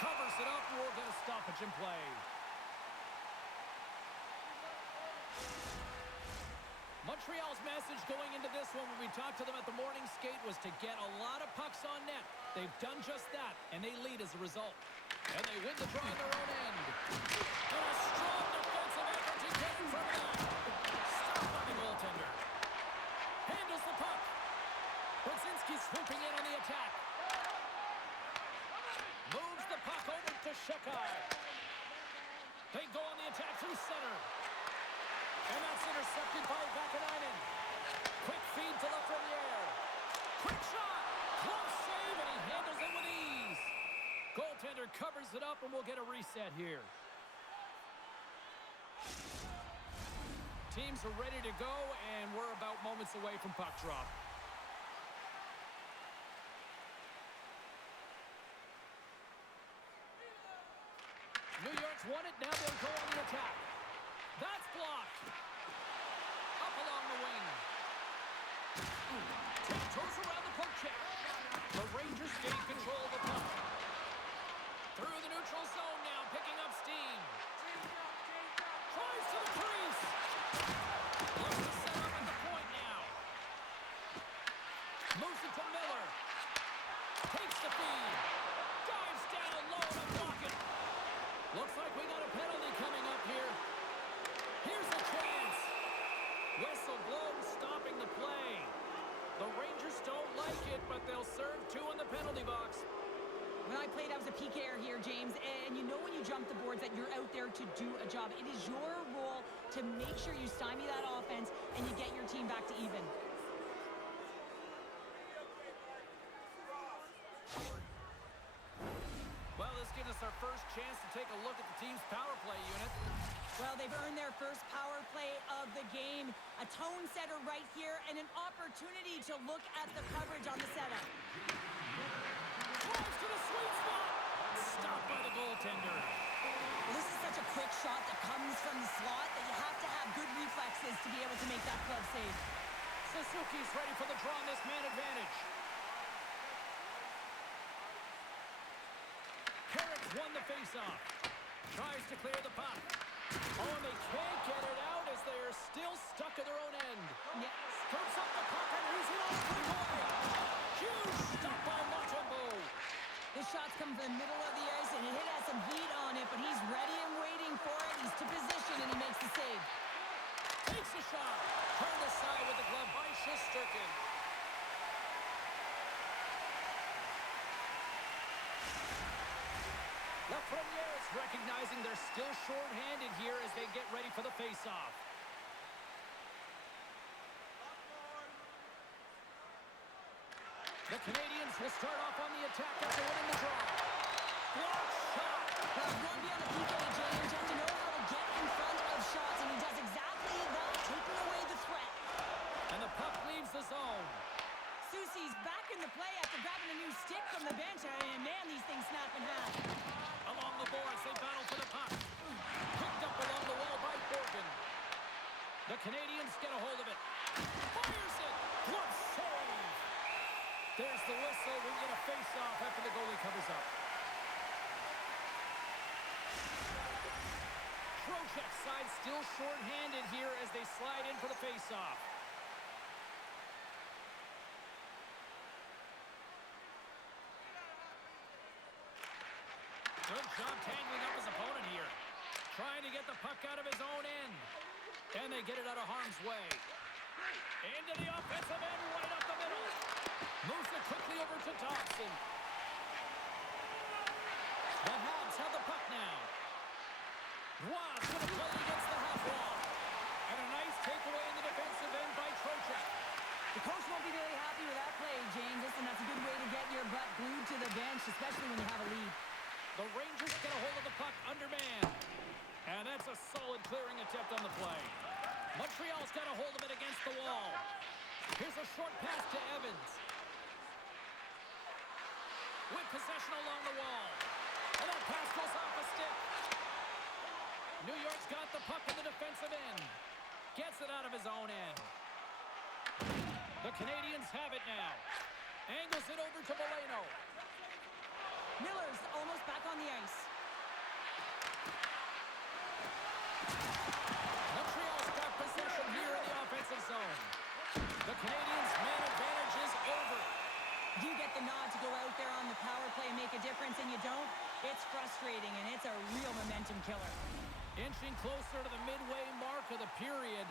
Covers it up, and we'll get a stoppage in play. Montreal's message going into this one when we talked to them at the morning skate was to get a lot of pucks on net. They've done just that, and they lead as a result. And they win the draw on their own end. And a strong defensive effort to get in front of that. Stopped by the goaltender. Handles the puck. Brzezinski swooping in on the attack. Moves the puck over to Shekai. They go on the attack through center. And that's intercepted by Vakanainen. Quick feed to Lafreniere. Quick shot. Close save, and he handles it with ease. Goaltender covers it up, and we'll get a reset here. Teams are ready to go, and we're about moments away from puck drop. New York's won it. Now they'll go on the attack. That's blocked. Up along the wing. Tiptoes around the poke check. The Rangers gain control of the puck. Through the neutral zone now, picking up steam. Tries to the crease. Looks to set up at the point now. Moves it to Miller. Takes the feed. Dives down low to block it. Looks like we got a penalty coming up here. Here's a chance. Whistle blown, stopping the play. The Rangers don't like it, but they'll serve two in the penalty box. When I played, I was a PKer here, James, and you know when you jump the boards that you're out there to do a job. It is your role to make sure you stymie that offense and you get your team back to even. Well, this gives us our first chance to take a look at the team's power play unit. Well, they've earned their first power play of the game. A tone setter right here and an opportunity to look at the coverage on the setup. Drives to the sweet spot. Stopped by the goaltender. Well, this is such a quick shot that comes from the slot that you have to have good reflexes to be able to make that glove save. Suzuki's ready for the draw on this man advantage. Carrick's won the faceoff. Tries to clear the puck. Oh, and they can't get it out as they are still stuck at their own end. Yes. Scoops up the puck and he's it off the goal. Huge stop by Montembeault. This shot's come from the middle of the ice, and it has some heat on it, but he's ready and waiting for it. He's to position, and he makes the save. Takes a shot. Turned aside with the glove by Shesterkin. Lafreniere is recognizing they're still short-handed here as they get ready for the face-off. The Canadiens will start off on the attack after winning the draw. Block shot. Well, going beyond the PK, James, you have to know how to get in front of shots, and he does exactly that, taking away the threat. And the puck leaves the zone. Soucy's back in the play after grabbing a new stick from the bench, and man, these things snap in half. Along the boards, they battle for the puck. Picked up along the wall by Borgen. The Canadiens get a hold of it. Fires it. Glove save. There's the whistle. We get a face-off after the goalie covers up. Trocheck's side still short-handed here as they slide in for the face-off. Good job tangling up his opponent here. Trying to get the puck out of his own end. And they get it out of harm's way. Into the offensive end, right up the middle. Moves it quickly over to Dobson. The Habs have the puck now. Watt's going to play against the half wall. And a nice takeaway in the defensive end by Trocheck. The coach won't be very happy with that play, James. Listen, that's a good way to get your butt glued to the bench, especially when you have a lead. The Rangers get a hold of the puck undermanned. And that's a solid clearing attempt on the play. Montreal's got a hold of it against the wall. Here's a short pass to Evans. With possession along the wall. And that pass goes off a stick. New York's got the puck in the defensive end. Gets it out of his own end. The Canadiens have it now. Angles it over to Moreno. Miller's almost back on the ice. Montreal's got possession here in the offensive zone. The Canadiens' man advantage is over. You get the nod to go out there on the power play and make a difference, and you don't. It's frustrating, and it's a real momentum killer. Inching closer to the midway mark of the period.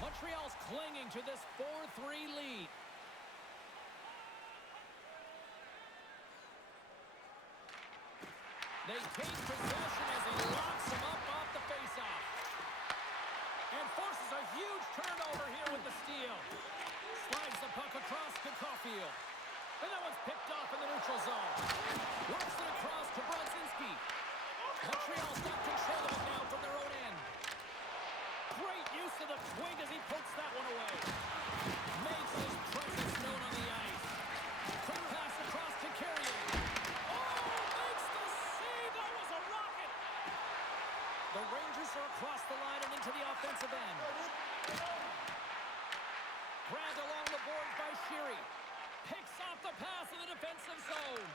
Montreal's clinging to this 4-3 lead. They take possession as he locks him up off the faceoff. And forces a huge turnover here with the steal. Slides the puck across to Caulfield. And that one's picked off in the neutral zone. Works it across to Brodzinski. Montreal's got control of it now from their own end. Great use of the twig as he pokes that one away. Makes his presence known on the ice. Quick pass across to Carrier. Oh, makes the save. That was a rocket. The Rangers are across the line and into the offensive end. Grabbed along the boards by Sheary. Picks off the pass in the defensive zone.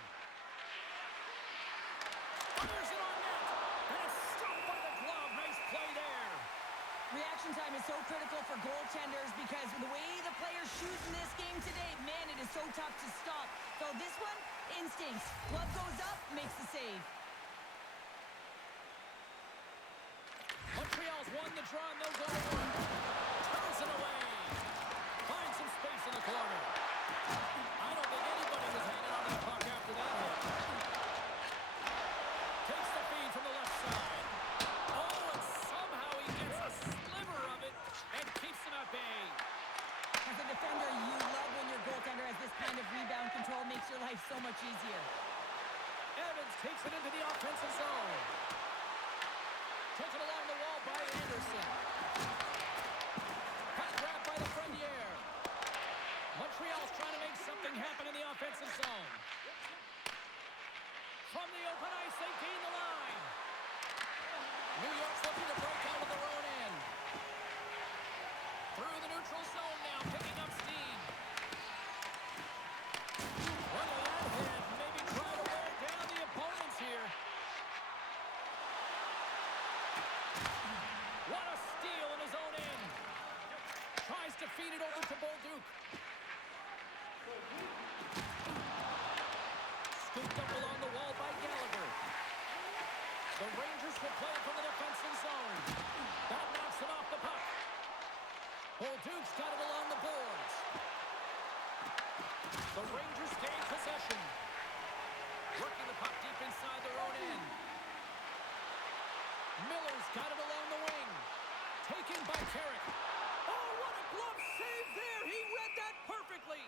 Fires it on net. And it's stopped by the glove. Nice play there. Reaction time is so critical for goaltenders because the way the players shoot in this game today, man, it is so tough to stop. So this one, instincts. Glove goes up, makes the save. Montreal's won the draw and they'll go on. Turns it away. Finds some space in the corner. I don't think anybody was hanging on to the puck after that hit. Takes the feed from the left side. Oh, and somehow he gets a sliver of it and keeps him at bay. As a defender, you love when your goaltender has this kind of rebound control. Makes your life so much easier. Evans takes it into the offensive zone. Taken along the wall by Anderson. Puck grab by Lafreniere. Montreal's trying to make something happen in the offensive zone. From the open ice, they gain the line. New York's looking to break out of their own end. Through the neutral zone now, picking up steam. Look at that hit. Maybe try to wear down the opponents here. What a steal in his own end. Tries to feed it over to Bolduc. Scooped up along the wall by Gallagher. The Rangers will play from the defensive zone. That knocks it off the puck. Bolduc's got it along the boards. The Rangers gain possession. Working the puck deep inside their own end. Miller's got it along the wing. Taken by Carrick. Oh, what a glove save there! He read that perfectly!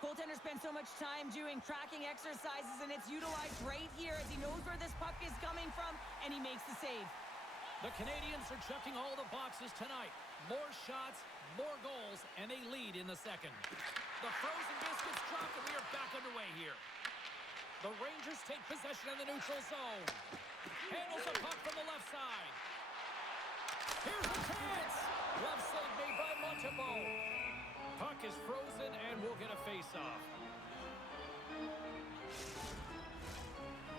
Goaltender spends so much time doing tracking exercises, and it's utilized right here as he knows where this puck is coming from, and he makes the save. The Canadiens are checking all the boxes tonight. More shots, more goals, and they lead in the second. The frozen biscuits drop, and we are back underway here. The Rangers take possession in the neutral zone. Handles the puck from the left side. Here's a chance! Glove save made by Montembeault. Puck is frozen, and we'll get a face-off.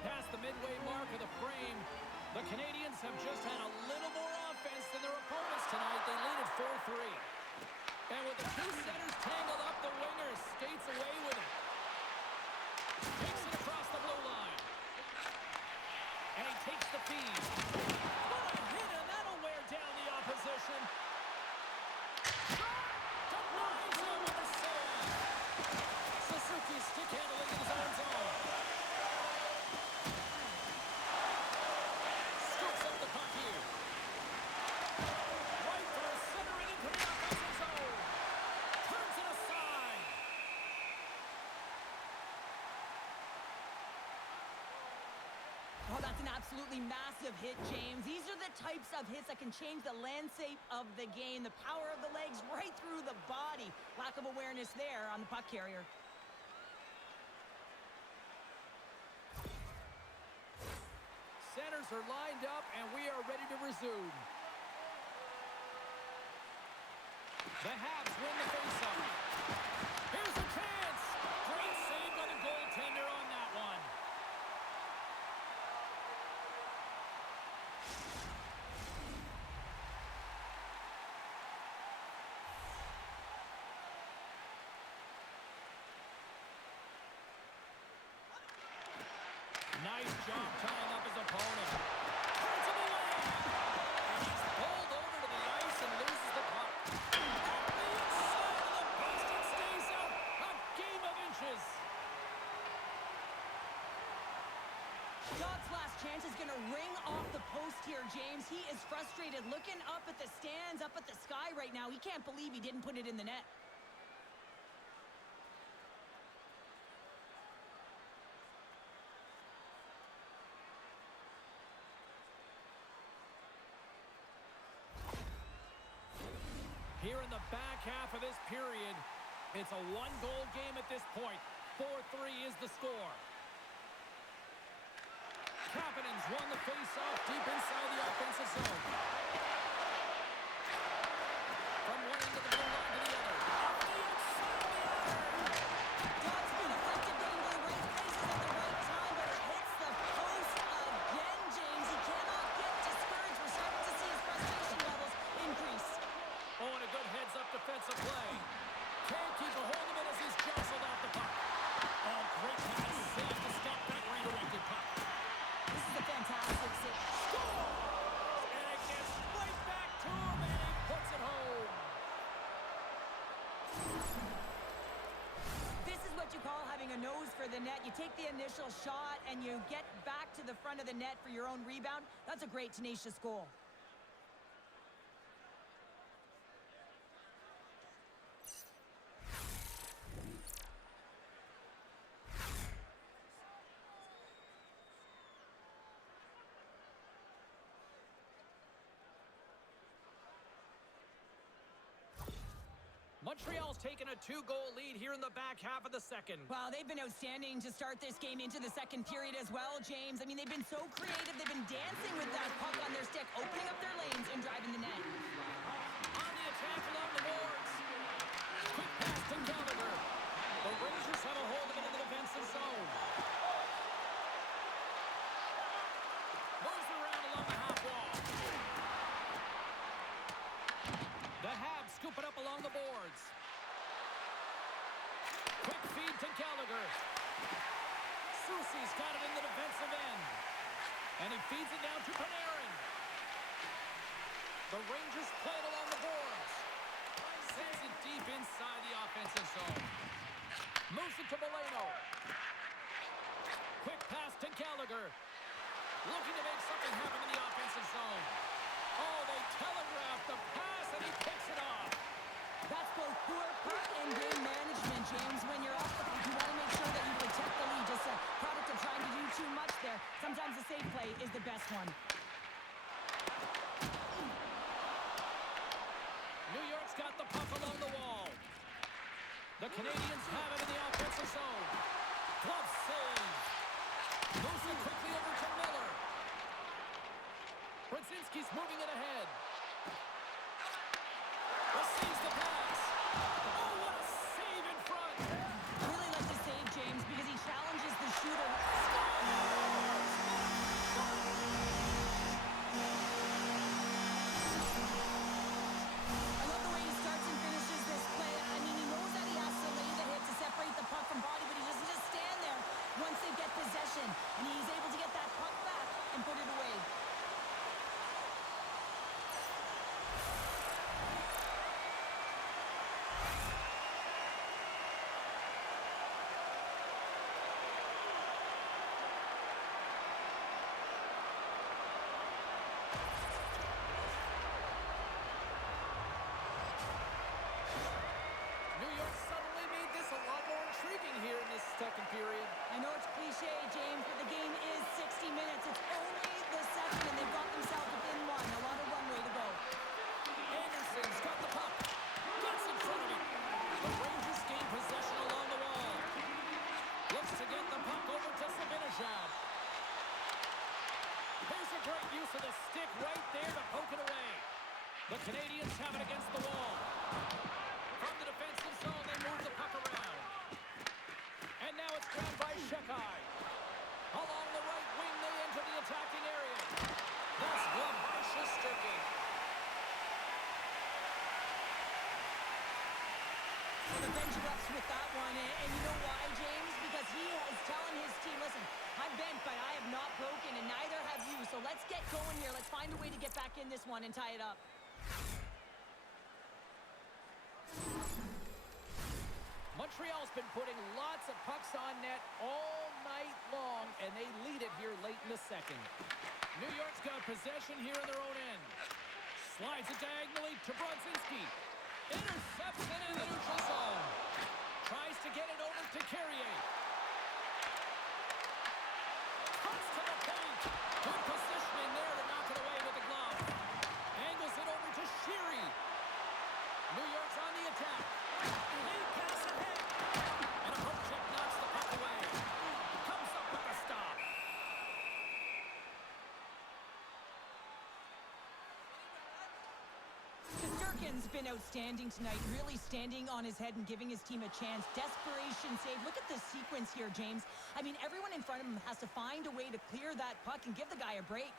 Past the midway mark of the frame, the Canadiens have just had a little more offense than their opponents tonight. They lead at 4-3. And with the two centers tangled up, the winger skates away with it. Takes it across the blue line. And he takes the feed. What a hit, and that'll wear down the opposition. Denies him with a save. Suzuki stick handling in his own zone. Scoops up the puck here. Right for centering into the offensive zone. Turns it aside. Oh, that's an absolutely massive hit, James. These are the types of hits that can change the landscape of the game. The power of the legs right through the body. Lack of awareness there on the puck carrier. Centers are lined up, and we are ready to resume. The Habs win the faceoff. Here's a chance. Great save by the goaltender on that one. Nice job tying up his opponent. Turns him away. And he's pulled over to the ice and loses the puck. At the inside of the post, it stays out. A game of inches. Dodd's last chance is going to ring off the post here, James. He is frustrated, looking up at the stands, up at the sky right now. He can't believe he didn't put it in the net. Here in the back half of this period, it's a one-goal game at this point. 4-3 is the score. Kapanen's won the face-off deep inside the offensive zone. From one end of the blue line to the other. Off the outside of the iron. Dodd's been effective getting to the right places at the right time, but it hits the post again, James. He cannot get discouraged. We're starting to see his frustration levels increase. Oh, and a good heads-up defensive play. Can't keep a hold of it as he's jostled out the puck. Oh, great pass save to stop that redirected puck. This is a fantastic save. Scores! And it gets right back to him, and he puts it home. This is what you call having a nose for the net. You take the initial shot, and you get back to the front of the net for your own rebound. That's a great, tenacious goal. Montreal's taken a 2-goal lead here in the back half of the second. Well, they've been outstanding to start this game into the second period as well, James. I mean, they've been so creative. They've been dancing with that puck on their stick, opening up their lanes and driving the net. On the attack along the boards. Quick pass to Gallagher. The Rangers have a hold of it in the defensive zone. Moves around along the half wall. The Habs scoop it up along the boards. Quick feed to Gallagher. Soucy's got it in the defensive end. And he feeds it down to Panarin. The Rangers play it along the boards. inside the offensive zone. Moves it to Valeno. Quick pass to Gallagher. Looking to make something happen in the offensive zone. Oh, they telegraphed the pass, and he picks it off. That's both poor puck and game management, James. When you're up, you want to make sure that you protect the lead. Just a product of trying to do too much there. Sometimes the safe play is the best one. New York's got the puck along the wall. The Canadiens have it in the offensive zone. Glove save. Moves it quickly over to Miller. Brzezinski's moving it ahead. Receives the pass. Oh, what a save in front. I really like the save, James, because he challenges the shooter. I love the way he starts and finishes this play. I mean, he knows that he has to lay the hit to separate the puck from body, but he doesn't just stand there once they get possession. And he's able to get that puck back and put it away. New York suddenly made this a lot more intriguing here in this second period. I know it's cliche, James, but the game is 60 minutes. It's only the second, and they've got themselves within one. A lot of runway to go. Anderson's got the puck. Gets in front of him. The Rangers gain possession along the wall. Looks to get the puck over to Zibanejad. There's a great use of the stick right there to poke it away. The Canadiens have it against the wall. From the defensive zone, they move the puck around. And now it's grabbed by Shekai. Along the right wing, they enter the attacking area. That's gloved by Shesterkin. Well, the bench erupts with that one, and you know why, James? Because he is telling his team, listen, I'm bent, but I have not broken, and neither have you. So let's get going here. Let's find a way to get back in this one and tie it up. Montreal's been putting lots of pucks on net all night long, and they lead it here late in the second. New York's got possession here in their own end. Slides it diagonally to Brodzinski. Intercepts it in the neutral zone. Tries to get it over to Carrier. Cuts to the paint. Good positioning there to knock it away with the glove. Angles it over to Sheary. New York's on the attack. They pass ahead. And a poke check knocks the puck away. Comes up with a stop. Shesterkin's been outstanding tonight, really standing on his head and giving his team a chance. Desperation save. Look at the sequence here, James. I mean, everyone in front of him has to find a way to clear that puck and give the guy a break.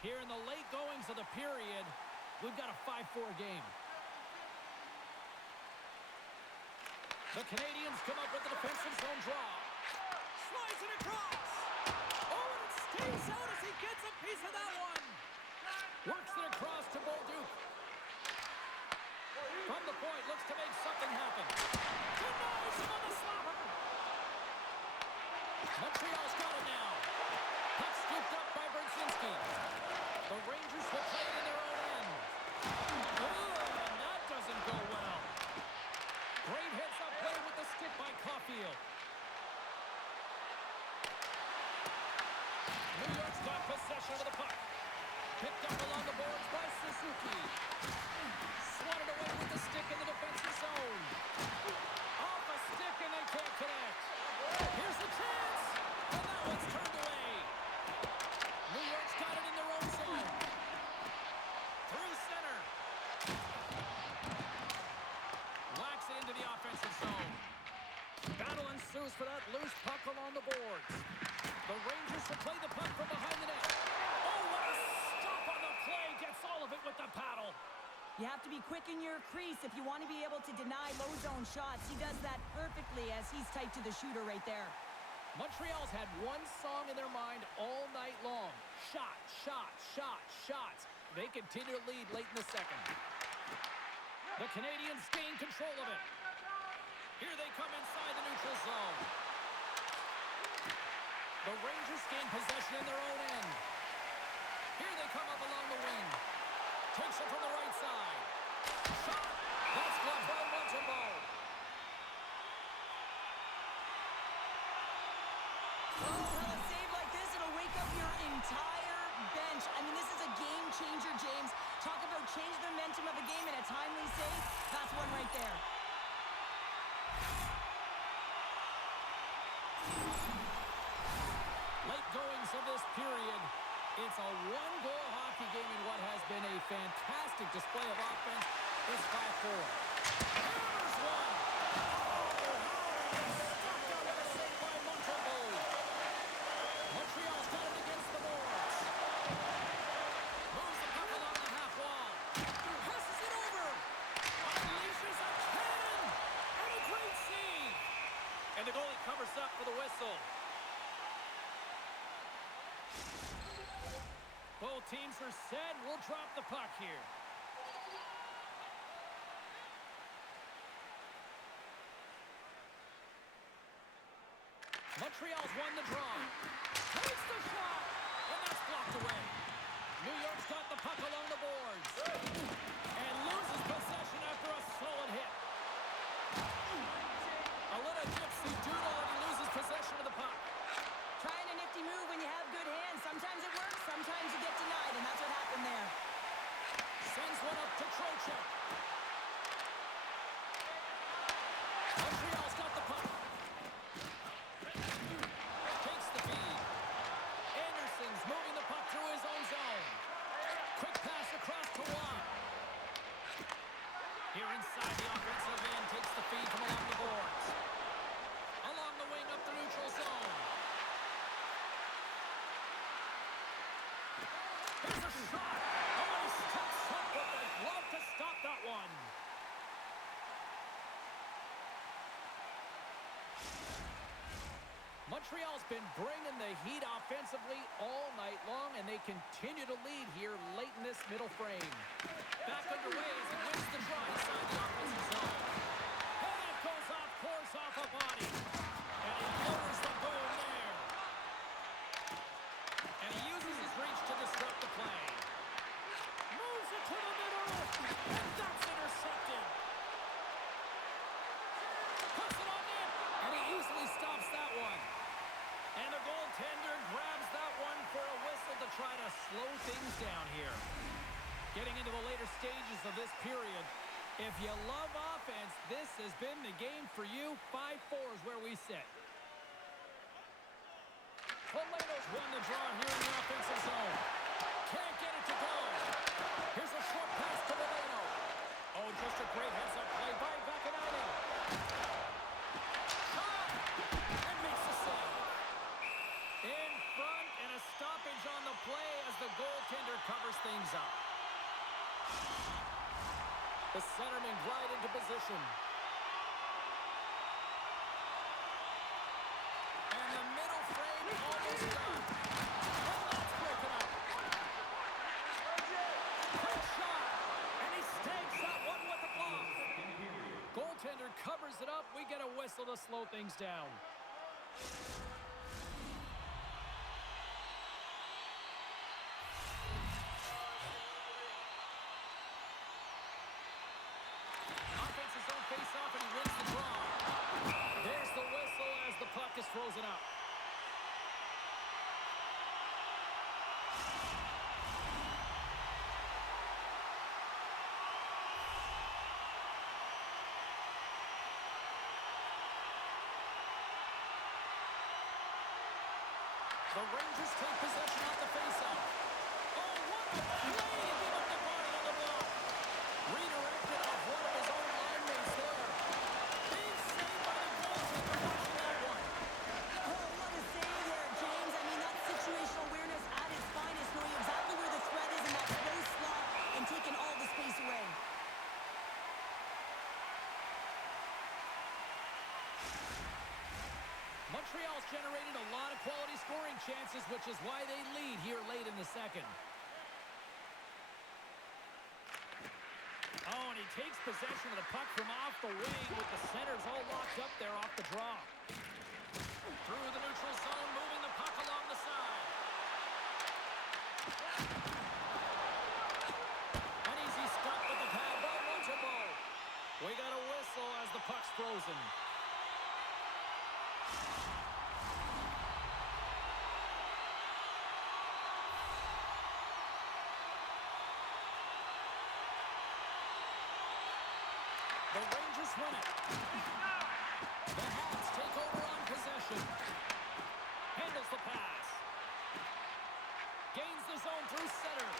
Here in the late goings of the period, we've got a 5-4 game. The Canadiens come up with the defensive zone draw. Slides it across. Oh, and it stays out as he gets a piece of that one. Works it across to Bolduc. From the point, looks to make something happen. Denies him on the slapper. Montreal's got it now. Puck scooped up by Brzezinski. The Rangers will play it in their own end. Oh, and that doesn't go well. Great heads-up play with the stick by Caulfield. New York's got possession of the puck. Picked up along the boards by Suzuki. Swatted away with the stick in the defensive zone. Off a stick and they can't connect. Here's the chance. And that one's turned away. New York's got it in their own zone. Through center. Whacks it into the offensive zone. Battle ensues for that loose puck along the boards. The Rangers will play the puck from behind the net. Oh, what a stop on the play. Gets all of it with the paddle. You have to be quick in your crease if you want to be able to deny low zone shots. He does that perfectly as he's tight to the shooter right there. Montreal's had one song in their mind all night long. Shot, shot, shot, shots. They continue to lead late in the second. The Canadiens gain control of it. Here they come inside the neutral zone. The Rangers gain possession in their own end. Here they come up along the wing. Takes it from the right side. Shot! That's blocked by Montreal. Oh, a save like this, it'll wake up your entire bench. I mean, this is a game changer, James. Talk about change the momentum of a game in a timely save. That's one right there. Late goings of this period. It's a one-goal hockey game in what has been a fantastic display of offense. It's 5-4. Hammers one. Stopped out with a save by Montreal. Montreal's got it against the boards. Moves the puck along the half wall. Passes it over. Unleashes a cannon. And a great save. And the goalie covers up for the whistle. Both teams are set. We'll drop the puck here. Montreal's won the draw. Takes the shot. And that's blocked away. New York's got the puck along the boards. And loses possession after a solid hit. A little gypsy doodle and he loses possession of the puck. Trying a nifty move when you have good hands. Sometimes it works, sometimes you get denied, and that's what happened there. Sends one up to Trocheck. Montreal's got the puck. Takes the feed. Anderson's moving the puck through his own zone. Quick pass across to Watt. Here inside the offensive end, takes the feed from along the boards. Along the wing up the neutral zone. Here's a shot. Oh, he steps up with the glove to stop that one. Montreal's been bringing the heat offensively all night long, and they continue to lead here late in this middle frame. Back underway as he wins the draw inside the offensive zone. And that goes off course off a body. And he lowers the boom there. And he uses his reach to disrupt the play. Moves it to the middle. And that's intercepted. Puts it on in. And he easily stops that one. And the goaltender grabs that one for a whistle to try to slow things down here. Getting into the later stages of this period. If you love offense, this has been the game for you. 5-4 is where we sit. Poleto's won the draw here in the offensive zone. Can't get it to go. Here's a short pass to Polito. Oh, just a great heads-up play by Vacanelli. Shot! And makes the save. In front, and a stoppage on the play as the goaltender covers things up. The centermen glide into position. And the middle frame almost done. And that's broken up. Quick shot. And he stakes that one with a block. Goaltender covers it up. We get a whistle to slow things down. Face-off, and he wins the draw. There's the whistle as the puck is frozen up. The Rangers take possession off the face-off. Oh, what a play to give up the body on the block. Redirected off one of his own line-mates there. Big save by the goaltender watching that one. Oh, what a save there, James. I mean, that's situational awareness at its finest, knowing exactly where the threat is in that slow slot and taking all the space away. ball's generated a lot of quality scoring chances, which is why they lead here late in the second. Oh, and he takes possession of the puck from off the wing with the centers all locked up there off the draw. Through the neutral zone, moving the puck along the side. An easy stop with the pad by Montreal. We got a whistle as the puck's frozen. The Rangers win it. The Habs take over on possession. Handles the pass. Gains the zone through center.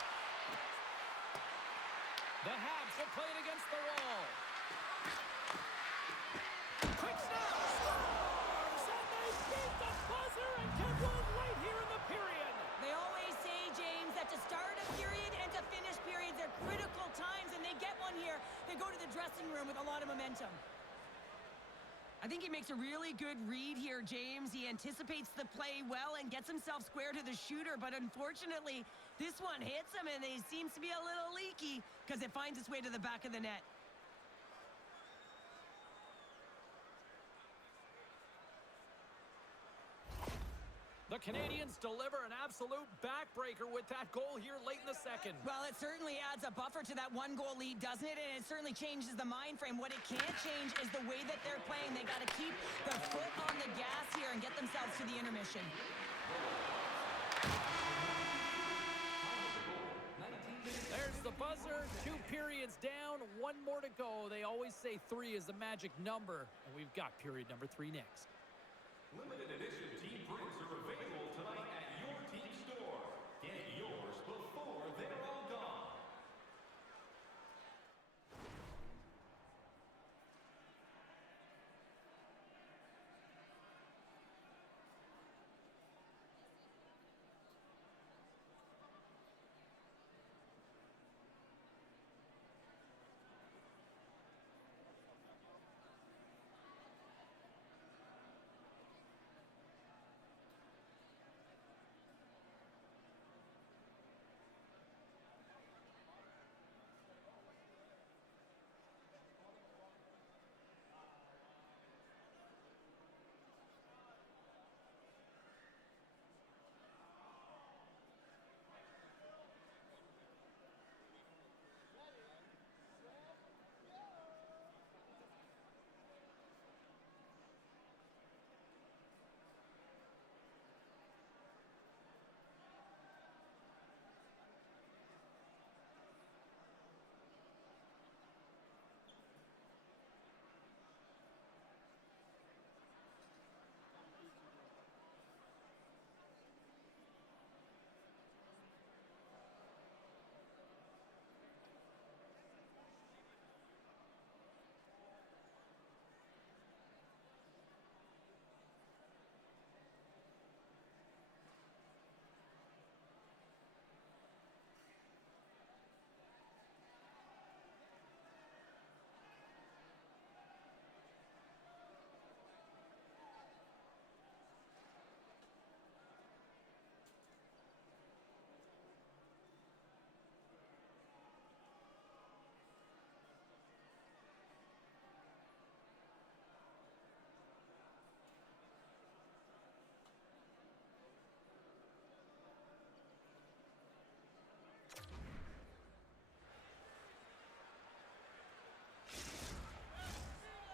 The Habs will play it against the wall. Quick snap. Scores! And they beat the buzzer and get one late here in the period. They always say, James, that to start a period and to finish periods are critical times, and they get one here. They go to the dressing room with a lot of momentum. I think he makes a really good read here, James. He anticipates the play well and gets himself square to the shooter, but unfortunately, this one hits him, and he seems to be a little leaky because it finds its way to the back of the net. The Canadiens deliver an absolute backbreaker with that goal here late in the second. Well, it certainly adds a buffer to that one-goal lead, doesn't it? And it certainly changes the mind frame. What it can't change is the way that they're playing. They got to keep their foot on the gas here and get themselves to the intermission. There's the buzzer. 2 periods down, 1 more to go. They always say 3 is the magic number, and we've got period number 3 next. Limited edition team prints are available tonight at your team store. Get yours before they're all gone.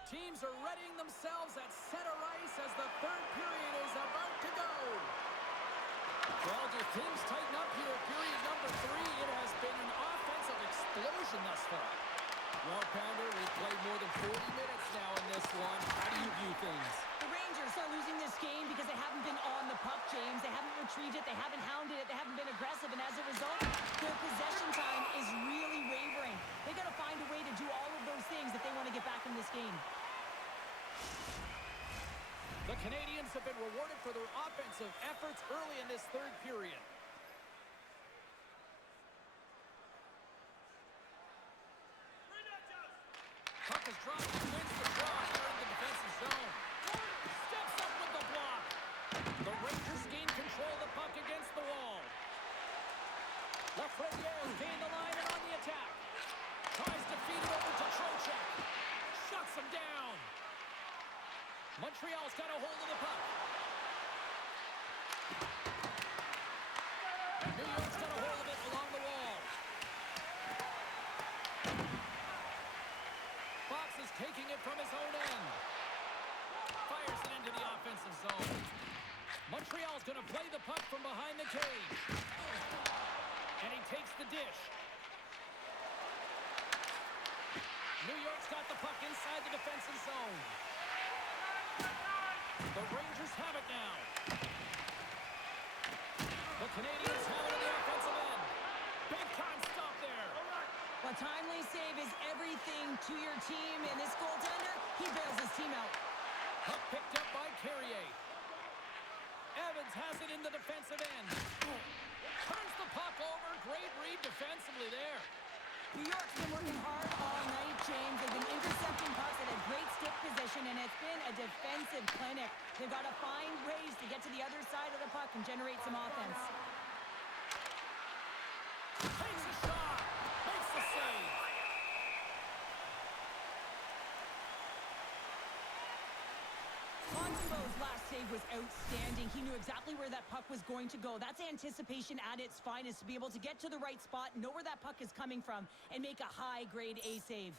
Teams are readying themselves at center ice as the 3rd period is about to go. Well, do things tighten up here at period number 3? It has been an offensive explosion thus far. Well, Pounder, we've played more than 40 minutes now in this one. How do you view things? The Rangers are losing this game because they haven't been on the puck, James. They haven't retreated, they haven't hounded it, they haven't been aggressive, and as a result, their possession time is really wavering. They got to find a way to do all of those things if they want to get back in this game. The Canadiens have been rewarded for their offensive efforts early in this 3rd period. Puck is dropped and wins the draw here in the defensive zone. Steps up with the block. Lafreniere's gained the line and on the attack. Tries to feed it over to Trocheck. Shuts him down. Montreal's got a hold of the puck. New York's got a hold of it along the wall. Fox is taking it from his own end. Fires it into the offensive zone. Montreal's going to play the puck from behind the cage. And he takes the dish. New York's got the puck inside the defensive zone. The Rangers have it now. The Canadiens have it in the offensive end. Big time stop there. A timely save is everything to your team, and this goaltender, he bails his team out. Puck picked up by Carrier. Evans has it in the defensive end. Turns the puck over. Great read defensively there. New York's been working hard all night, James. They've been intercepting pucks at a great stick position, and it's been a defensive clinic. They've got to find ways to get to the other side of the puck and generate some offense. Takes a shot. Makes the save. Montembeault's last save was outstanding. He knew exactly where that puck was going to go. That's anticipation at its finest, to be able to get to the right spot, know where that puck is coming from, and make a high-grade A save.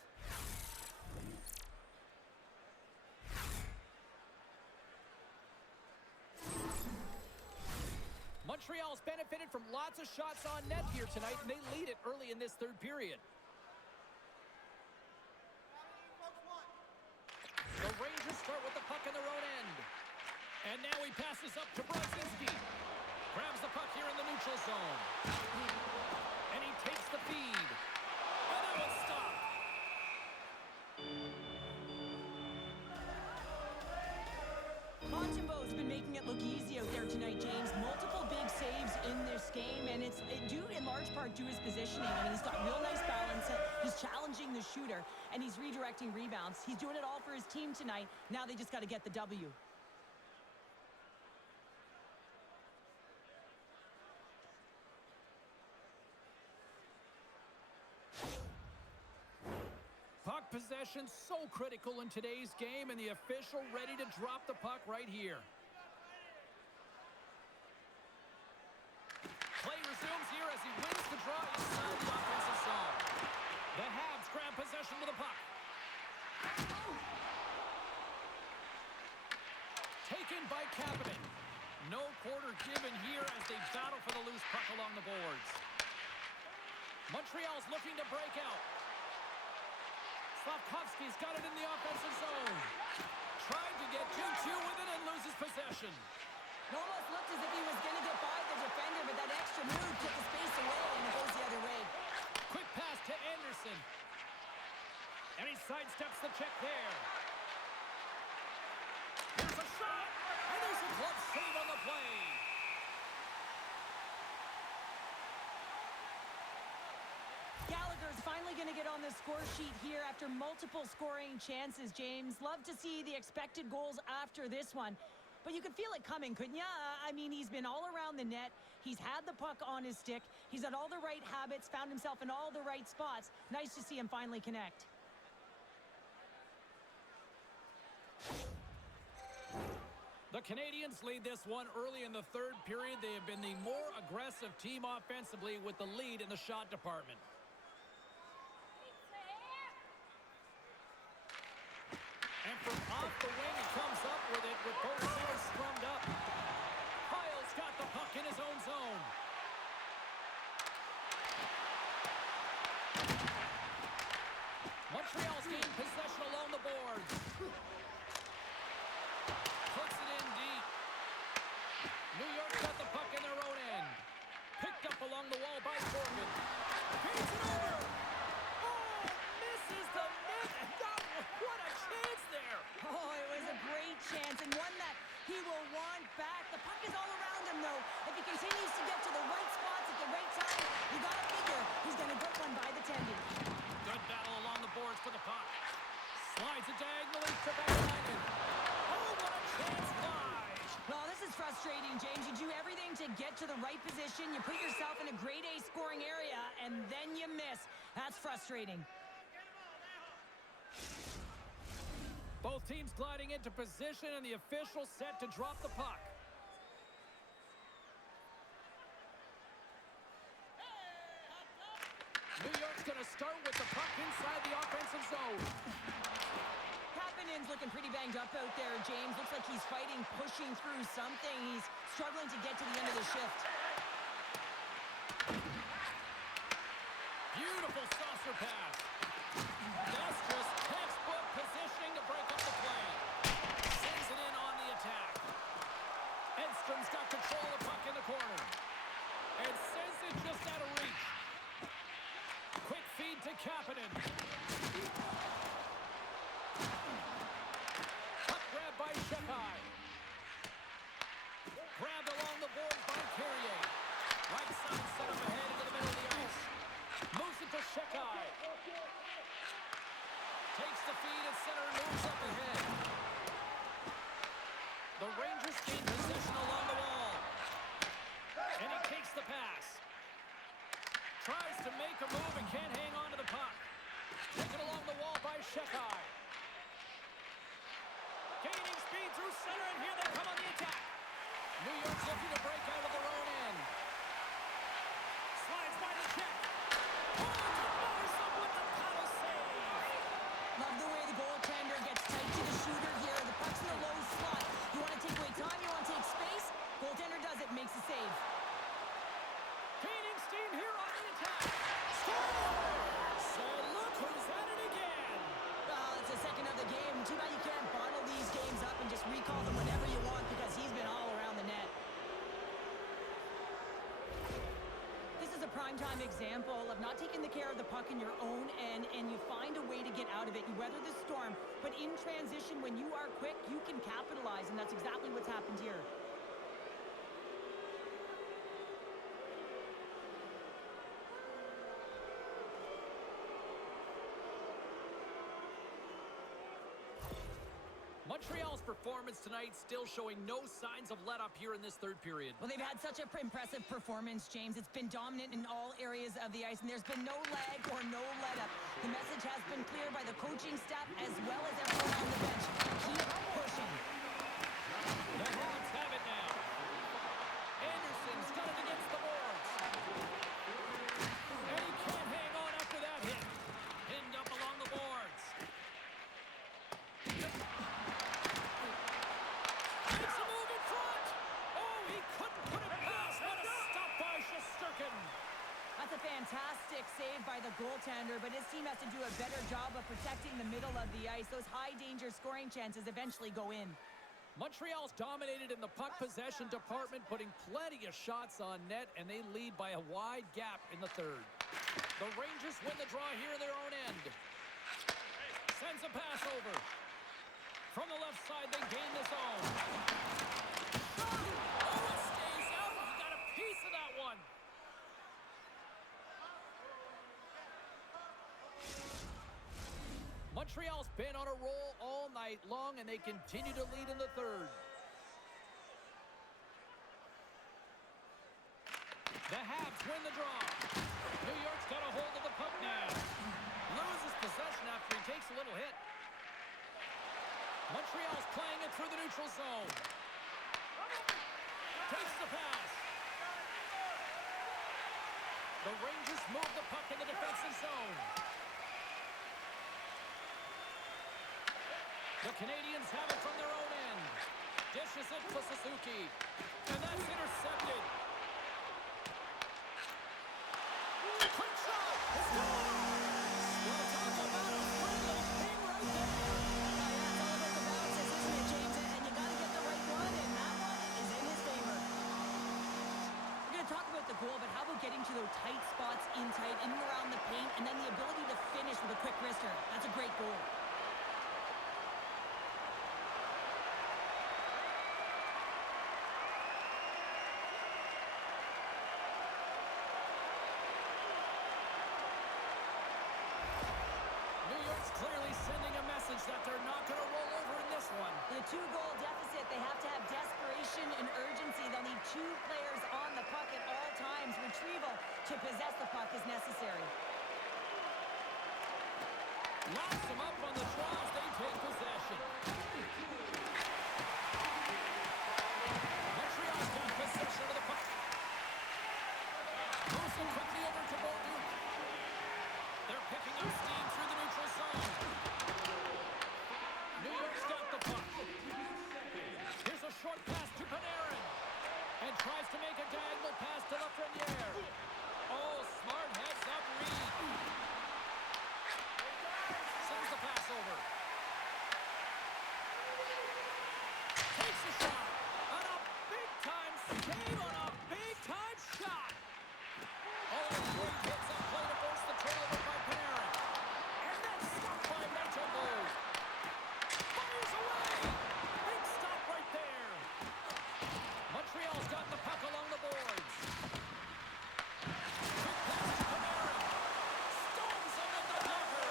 Montreal's benefited from lots of shots on net here tonight, and they lead it early in this third period. The Rangers start with the puck in their own end. And now he passes up to Brzezinski. Grabs the puck here in the neutral zone. And he takes the feed. And that was stopped. Montembeault's been making it look easy out there tonight, James. Multiple big saves in this game, and it's due in large part to his positioning. I mean, he's got real nice balance. He's challenging the shooter, and he's redirecting rebounds. He's doing it all for his team tonight. Now they just got to get the W. Puck possession so critical in today's game, and the official ready to drop the puck right here. Play resumes here as he wins the draw inside the offensive zone. The Habs grab possession with the puck. Taken by Kapanen. No quarter given here as they battle for the loose puck along the boards. Montreal's looking to break out. Slavkovsky's got it in the offensive zone. Trying to get 2-2 with it and loses possession. It almost looked as if he was going to get by the defender, but that extra move took the space away, and it goes the other way. Quick pass to Anderson. And he sidesteps the check there. There's a shot, and there's a glove save on the play. Gallagher's finally going to get on the score sheet here after multiple scoring chances, James. Love to see the expected goals after this one. But you could feel it coming, couldn't you? I mean, he's been all around the net. He's had the puck on his stick. He's had all the right habits, found himself in all the right spots. Nice to see him finally connect. The Canadiens lead this one early in the third period. They have been the more aggressive team offensively with the lead in the shot department. And from off the wing, he comes up with it with both centers scrummed up. Kyle's got the puck in his own zone. Montreal's gained possession along the boards. Puts it in deep. New York's got the puck in their own end. Picked up along the wall by Corbin. Feeds it over. Oh, misses the net. And what a chance there. Oh, it was a great chance, and one that he will want back. The puck is all around him, though. If he continues to get to the right spots at the right time, you got to figure he's going to get one by the tendy. Good battle along the boards for the puck. Slides it diagonally to Backline. Oh, what a chance fly. Well, this is frustrating. frustrating, James. You do everything to get to the right position. You put yourself in a grade A scoring area, and then you miss. That's frustrating. Both teams gliding into position, and the official set to drop the puck. New York's going to start with the puck inside the offensive zone. Kapanen's looking pretty banged up out there, James. Looks like he's fighting, pushing through something. He's struggling to get to the end of the shift. Beautiful saucer pass. That's just textbook positioning to break up the play. Sends it in on the attack. Edstrom's got control of the puck in the corner. And sends it just out of reach. Quick feed to Kapanen. Puck grab by Shekai. Grabbed along the boards by Carrier. Right side set up ahead into the middle of the ice. Moves it to Shekai. Takes the feed at center and moves up ahead. The Rangers gain possession along the wall. And he takes the pass. Tries to make a move and can't hang on to the puck. Taken along the wall by Shekai. Gaining speed through center, and here they come on the attack. New York's looking to break out of their own end. Slides by the check. Love the way the goaltender gets tight to the shooter here. The puck's in a low slot. You want to take away time, you want to take space. Goaltender does it, makes a save. Gaining steam here on the attack. Score! So look who's at it again. Well, it's the second of the game. Too bad you can't bottle these games up and just recall them whenever you want because he's been all around the net. This is a primetime example of not taking the care of the puck in your own end, and you find a way to get out of it. You weather the storm, but in transition, when you are quick, you can capitalize, and that's exactly what's happened here. Montreal's performance tonight still showing no signs of let-up here in this third period. Well, they've had such an impressive performance, James. It's been dominant in all areas of the ice, and there's been no lag or no let-up. The message has been clear by the coaching staff as well as everyone on the bench. Keep pushing. The Hawks have it now. Anderson's got it against the boards. And he can't hang on after that hit. Pinned up along the boards. Makes a move in front. Oh, he couldn't put it past. What a stop by Shesterkin. That's a fantastic save by the goaltender, but his team has to do a better job of protecting the middle of the ice. Those high-danger scoring chances eventually go in. Montreal's dominated in the puck possession department, putting plenty of shots on net, and they lead by a wide gap in the third. The Rangers win the draw here in their own end. Sends a pass over. From the left side, they gain the zone. Oh, it stays out. He got a piece of that one. Montreal's been on a roll all night long, and they continue to lead in the third. The Habs win the draw. New York's got a hold of the puck now. Loses possession after he takes a little hit. Montreal's playing it through the neutral zone. Takes the pass. The Rangers move the puck in the defensive zone. The Canadiens have it from their own end. Dishes it to Suzuki. And that's intercepted. Quick shot! It's gone! Well, talk about a friendly ping right there. That's all about the bounces, isn't it, James? And you got to get the right one, and that one is in his favor. We're going to talk about the goal, but how about getting to those tight spots in and around the paint, and then the ability to finish with a quick wrister? That's a great goal. Clearly sending a message that they're not going to roll over in this one. In a 2-goal deficit, they have to have desperation and urgency to possess the puck is necessary. Locks them up on the draw as they take possession. Montreal's got possession of the puck. Moves it quickly over to Bolduc. They're picking up steam through the neutral zone. New York's got the puck. Here's a short pass to Panarin. And tries to make a diagonal pass to Lafreniere. Oh, smart heads-up read. Sends the pass over. Takes a shot. On a big-time save on a big-time shot. Oh, great hits up play to force the turnover by Panarin. And then stopped by Montreal. Fires away. Big stop right there. Montreal's got the puck along the boards. Quick pass to Panarin. Stones him at the blocker.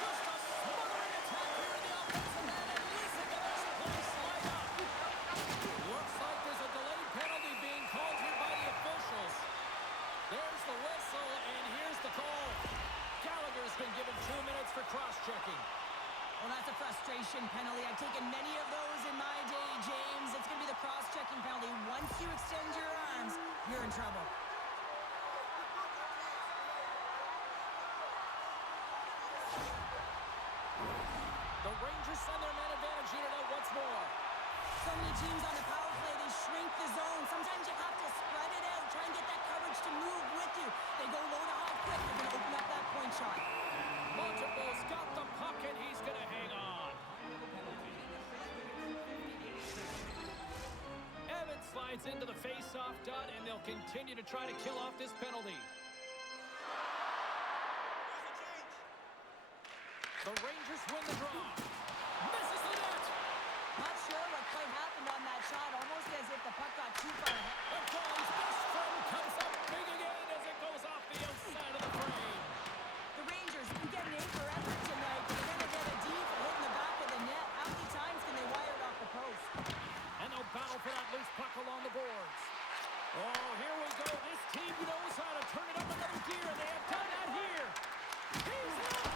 Just a smothering attack here in the offensive end, and listen to this place light up. Looks like there's a delayed penalty being called here by the officials. There's the whistle, and here's the call. Gallagher's been given 2 minutes for cross-checking. Well, that's a frustration penalty. I've taken many of those in my day, James. It's going to be the cross-checking penalty. Once you extend your arms, you're in trouble. The Rangers send their man advantage unit out once more. So many teams on the power play, they shrink the zone. Sometimes you have to spread it out, try and get that coverage to move with you. They go low to high quick. They're going to open up that point shot. Montreal's got the puck, and he's going to hang on. Evans slides into the face-off dot, and they'll continue to try to kill off this penalty. The Rangers win the draw. Misses the net. Not sure what quite happened on that shot. Almost as if the puck got too far ahead. The goal's best friend comes up big again as it goes off the outside of the frame. The Rangers can get an A for effort tonight, but they're going to get a D for hitting the back of the net. How many times can they wire it off the post? And they'll battle for that loose puck along the boards. Oh, here we go. This team knows how to turn it up another gear, and they have done that here. He's up.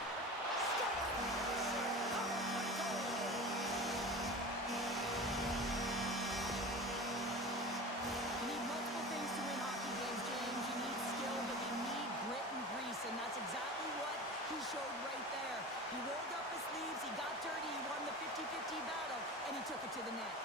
You need multiple things to win hockey games, James. You need skill, but you need grit and grease, and that's exactly what he showed right there. He rolled up his sleeves, he got dirty, he won the 50-50 battle, and he took it to the net.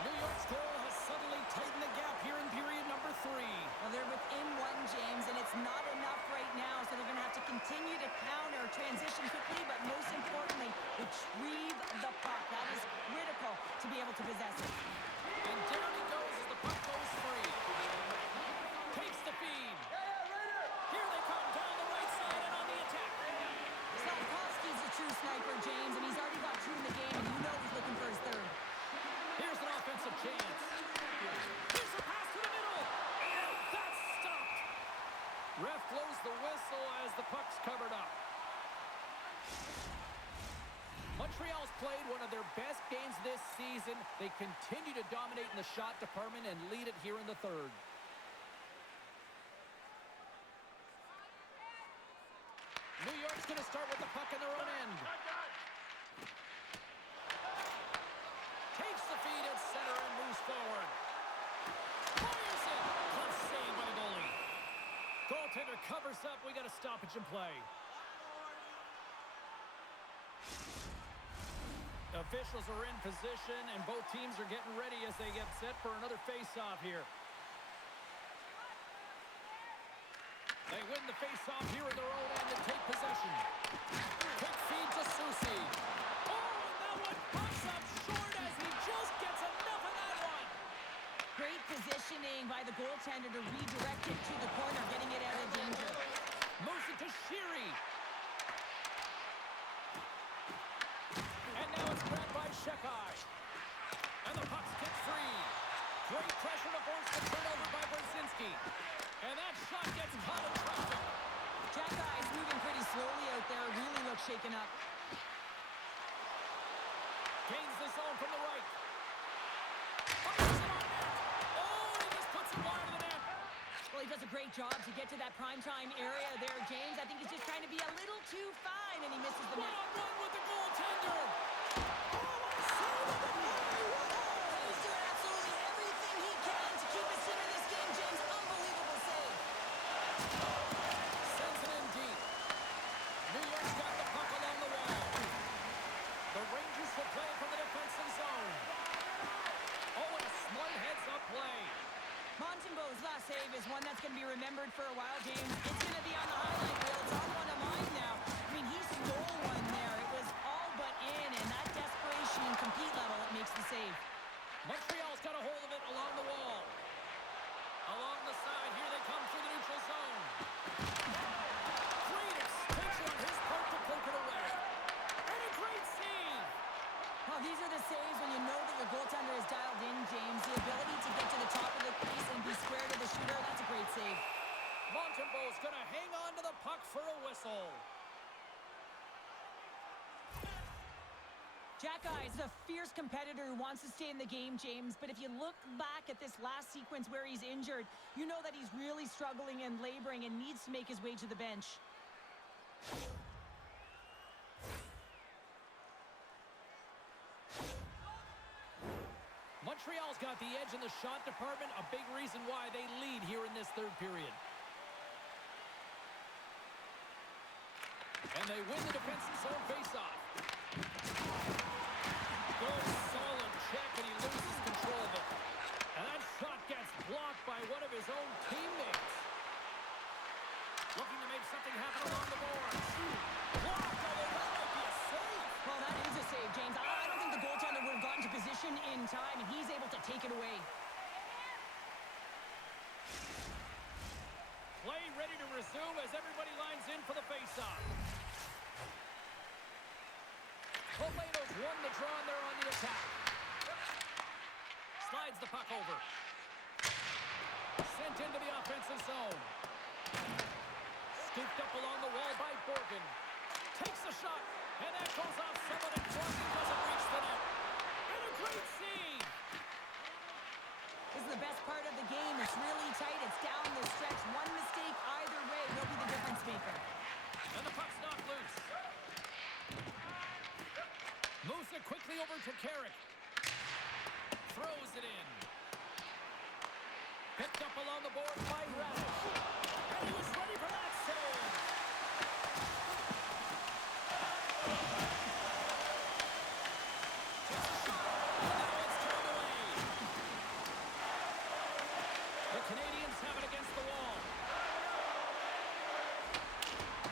New York's goal has suddenly tightened the gap here in period number 3. Well, they're within one, James, and it's not enough right now, so they're going to have to continue to counter, transition quickly, but most importantly, retrieve the puck. That is critical to be able to possess it. And down he goes as the puck goes free. Takes the feed. Here they come down the right side and on the attack. Slavkovsky's a true sniper, James, and he's already got 2 in the game, and you know he's looking for his third. Here's an offensive chance. Here's a pass to the middle. And that's stopped. Ref blows the whistle as the puck's covered up. Montreal's played one of their best games this season. They continue to dominate in the shot department and lead it here in the third. New York's going to start with the puck in their own end. Takes the feed at center and moves forward. Fires it. Tough save by the goalie. Goaltender covers up. We got a stoppage in play. Officials are in position, and both teams are getting ready as they get set for another face-off here. They win the face-off here in their own end and take possession. Quick feed to Soucy. Oh, and that one pops up short as he just gets enough of that one. Great positioning by the goaltender to redirect it to the corner, getting it out of danger. Moves it to Sheary. And now it's grabbed by Shekai. And the puck's kicked free. Great pressure to force the turnover by Brzezinski. And that shot gets caught in traffic. picking up. Gains the zone from the right. Fires it on net. Oh, he just puts it wide of the net. Well, he does a great job to get to that primetime area there, James. I think he's just trying to be a little too fine, and he misses the net. One-on-one with the goaltender. He's doing absolutely everything he can to keep his team in this game, James. Unbelievable save. Sends it in deep. New York's got the puck along the wall. The Rangers will play from the defensive zone. Oh, and a smart heads-up play. Montembeaux's last save is one that's going to be remembered for a while, James. It's going to be on the highlight reel. It's on one of mine now. I mean, he stole one there. It was all but in, and that desperation and compete level, it makes the save. Montreal's got a hold of it along the wall. Along the side, here they come through the neutral zone. Great extension on his part to poke it away. And a great save. Well, these are the saves when you know that your goaltender is dialed in, James. The ability to get to the top of the crease and be square to the shooter, that's a great save. Montembeaux's going to hang on to the puck for a whistle. Jack Eyes is a fierce competitor who wants to stay in the game, James. But if you look back at this last sequence where he's injured, you know that he's really struggling and laboring and needs to make his way to the bench. Montreal's got the edge in the shot department, a big reason why they lead here in this third period. And they win the defensive zone faceoff. Good solid check, and he loses control of it. And that shot gets blocked by one of his own teammates. Looking to make something happen along the boards. Blocked, although that might be a save. Well, that is a save, James. I don't think the goaltender would have gotten to position in time, and he's able to take it away. Play ready to resume as everybody lines in for the faceoff. Polano's won the draw, and they're on the attack. Slides the puck over. Sent into the offensive zone. Scooped up along the wall by Borgen. Takes the shot, and that goes off someone in front and doesn't reach the net. And a great save! This is the best part of the game. It's really tight. It's down the stretch. One mistake either way will be the difference maker. And the puck's knocked loose. Moves it quickly over to Carrick. Throws it in. Picked up along the board by Radish. And he was ready for that save. Takes a shot. And now it's turned away. The Canadiens have it against the wall.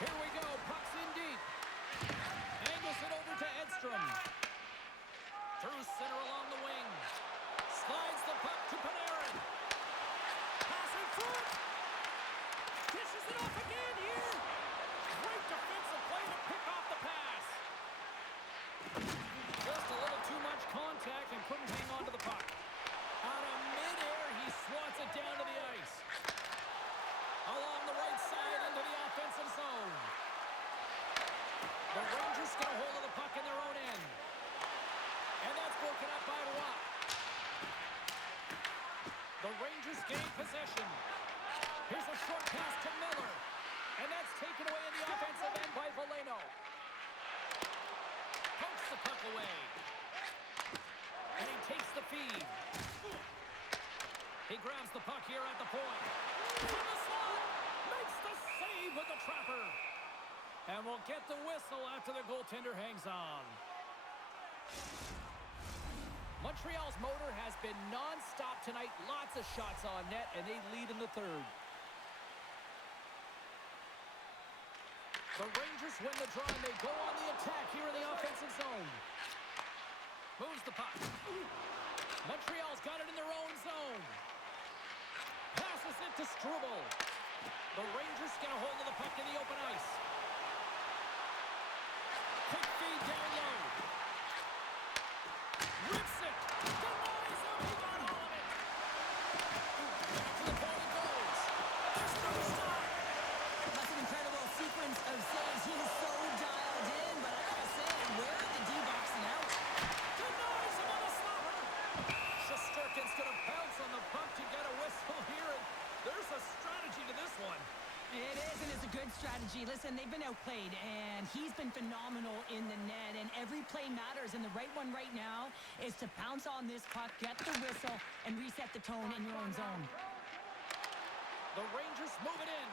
Here we go. Puck's in deep. Angles it over to Edstrom. Through center along the wing. Slides the puck to Panarin. Passing front. Dishes it off again here. Great defensive play to pick off the pass. Just a little too much contact and couldn't hang on to the puck. Out of midair, he swats it down to the ice. Along the right side into the offensive zone. The Rangers get a hold of the puck in their own end. And that's broken up by Rock. The Rangers gain possession. Here's a short pass to Miller. And that's taken away in the offensive end by Polano. Pokes the puck away. And he takes the feed. He grabs the puck here at the point. From the slot. Makes the save with the trapper. And we'll get the whistle after the goaltender hangs on. Montreal's motor has been non-stop tonight. Lots of shots on net, and they lead in the third. The Rangers win the draw, and they go on the attack here in the offensive zone. Moves the puck. Montreal's got it in their own zone. Passes it to Struble. The Rangers get a hold of the puck in the open ice. Quick feed down low. Rips it. Denies him. He got all of it. Back to the point it goes. There's no stop. That's an incredible sequence of saves. He is so dialed in, but good strategy. Listen, they've been outplayed, and he's been phenomenal in the net, and every play matters, and the right one right now is to pounce on this puck, get the whistle, and reset the tone in your own zone. The Rangers move it in.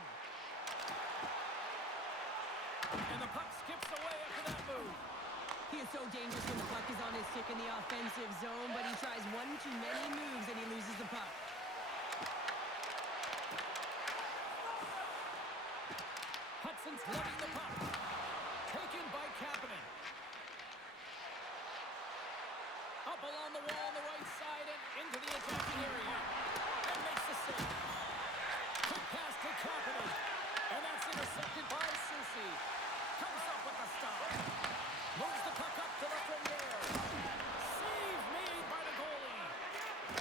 And the puck skips away after that move. He is so dangerous when the puck is on his stick in the offensive zone, but he tries one too many moves and he loses the puck. Hudson's letting the puck. Taken by Kapanen. Up along the wall on the right side and into the attacking area. And makes the save. Quick pass to Kapanen. And that's intercepted by Soucy. Comes up with the stop. Moves the puck up to the Frenier. Save made by the goalie.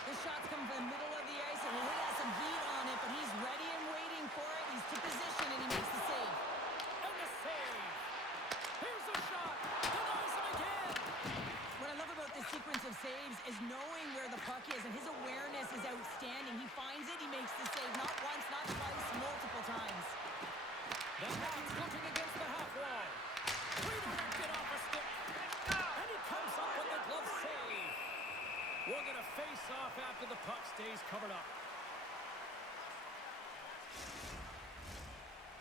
The shots come from the middle of the ice, and Wood has some heat on it, but he's ready and waiting for it. He's to position, and he makes the save. And the save. Here's a shot. Denies him again. What I love about this sequence of saves is knowing where the puck is, and his awareness is outstanding. He finds it, he makes the save. Not once, not twice, multiple times. The Habs looking against the half wall. Redirected off a stick. And he comes up with the glove save. We're going to face off after the puck stays covered up.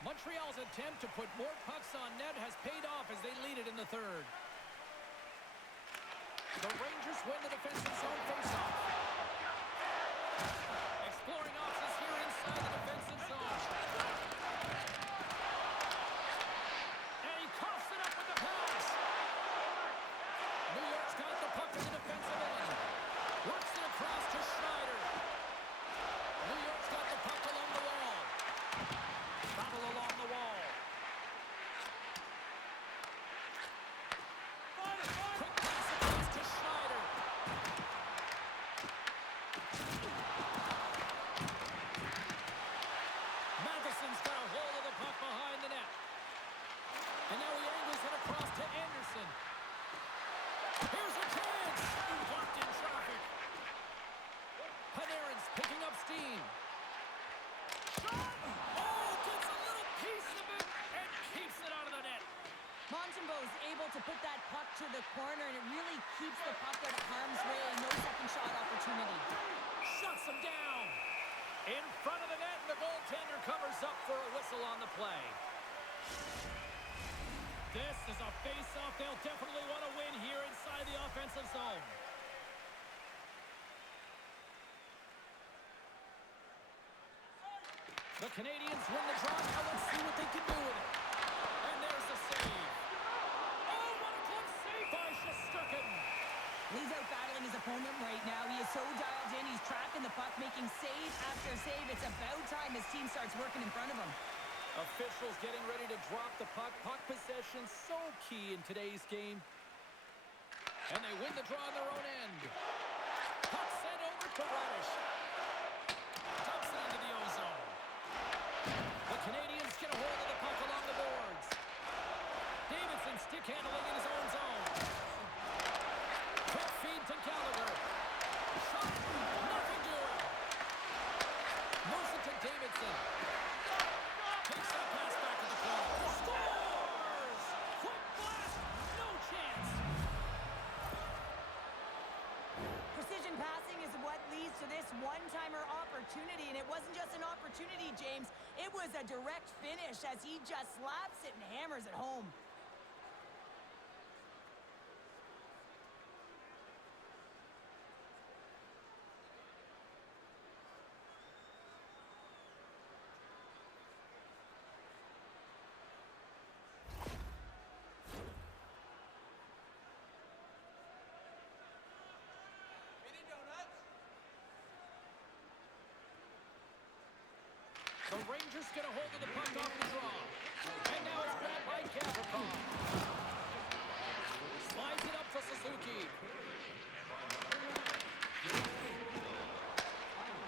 Montreal's attempt to put more pucks on net has paid off as they lead it in the third. The Rangers win the defensive zone faceoff. Exploring options here inside the defensive zone. And he coughs it up with the pass. New York's got the puck in the defensive end. Works it across to Schneider. New York's got the puck along the wall. Battle along the wall. Quick pass across to Schneider. Matheson's got a hold of the puck behind the net. And now he angles it across to Anderson. Here's a chance. Blocked in traffic. Panarin's picking up steam. Shot! Oh, gets a little piece of it and keeps it out of the net. Montembeault's able to put that puck to the corner, and it really keeps the puck out of harm's way. No second shot opportunity. Shuts him down. In front of the net, and the goaltender covers up for a whistle on the play. This is a face-off they'll definitely want to win here inside the offensive zone. The Canadiens win the draw. Now let's see what they can do with it. And there's the save. Oh, what a glove save by Shesterkin. He's out battling his opponent right now. He is so dialed in. He's tracking the puck, making save after save. It's about time his team starts working in front of him. Officials getting ready to drop the puck. Puck possession so key in today's game. And they win the draw on their own end. Puck sent over to Radish. Dumps it into the ozone. The Canadiens get a hold of the puck along the boards. Davidson stick handling in his own zone. Quick feed to Gallagher. Shot. Nothing doing. Moves it to Davidson. Takes that pass back to the corner. Scores! Quick blast! No chance! Precision passing is what leads to this one-timer opportunity, and it wasn't just an opportunity, James. It was a direct finish as he just slaps it and hammers it home. The Rangers get a hold of the puck off the draw. And now it's grabbed by Gavrikov. Slides it up to Suzuki.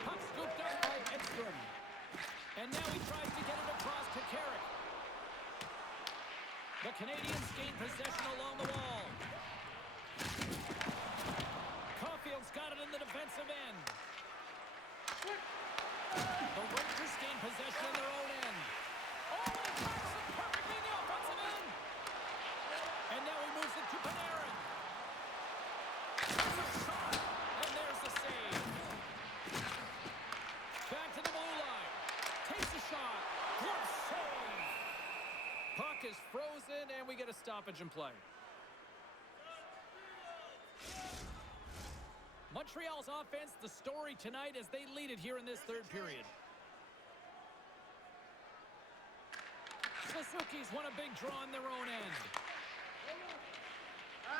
Puck scooped up by Edstrom. And now he tries to get it across to Carrick. The Canadiens gain possession along the wall. Caulfield's got it in the defensive end. The Rangers gain possession in their own end. Oh, is frozen, and we get a stoppage in play. Montreal's offense, the story tonight as they lead it here in this third period. Suzuki's won a big draw in their own end.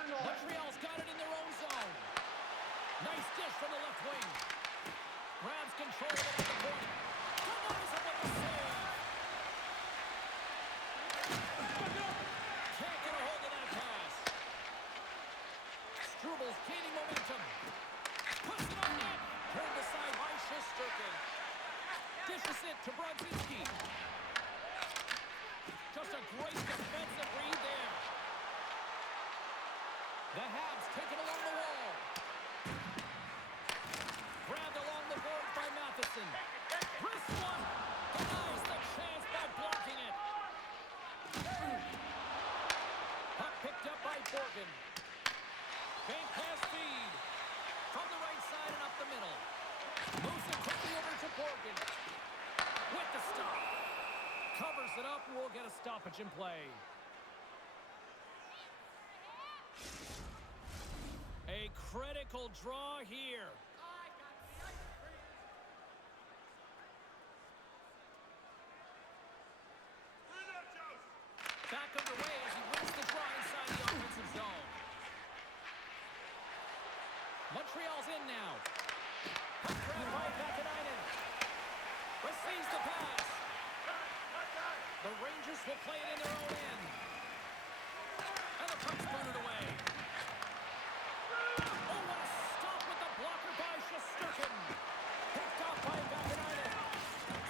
Montreal's got it in their own zone. Nice dish from the left wing. Grabs control of it at the point. Denies it with the save. Can't get a hold of that pass. Strubal's gaining momentum. Puts it on net. Turned aside by Shesterkin. Dishes it to Brodzinski. Just a great defensive read there. The Habs take it along the wall. Grabbed along the board by Matheson. Wrist one. Denies the chance by blocking it. Puck picked up by Borgen. Bank pass feed. From the right side and up the middle. Moves it quickly over to Borgen. With the stop. Covers it up. We'll get a stoppage in play. A critical draw here. Back underway as he wins the draw inside the offensive zone. Montreal's in now. Puck grab by Vakanainen. Receives the pass. The Rangers will play it in their own end. And the puck's booted away. Oh, what a stop with the blocker by Shesterkin. Picked off by Vakanainen.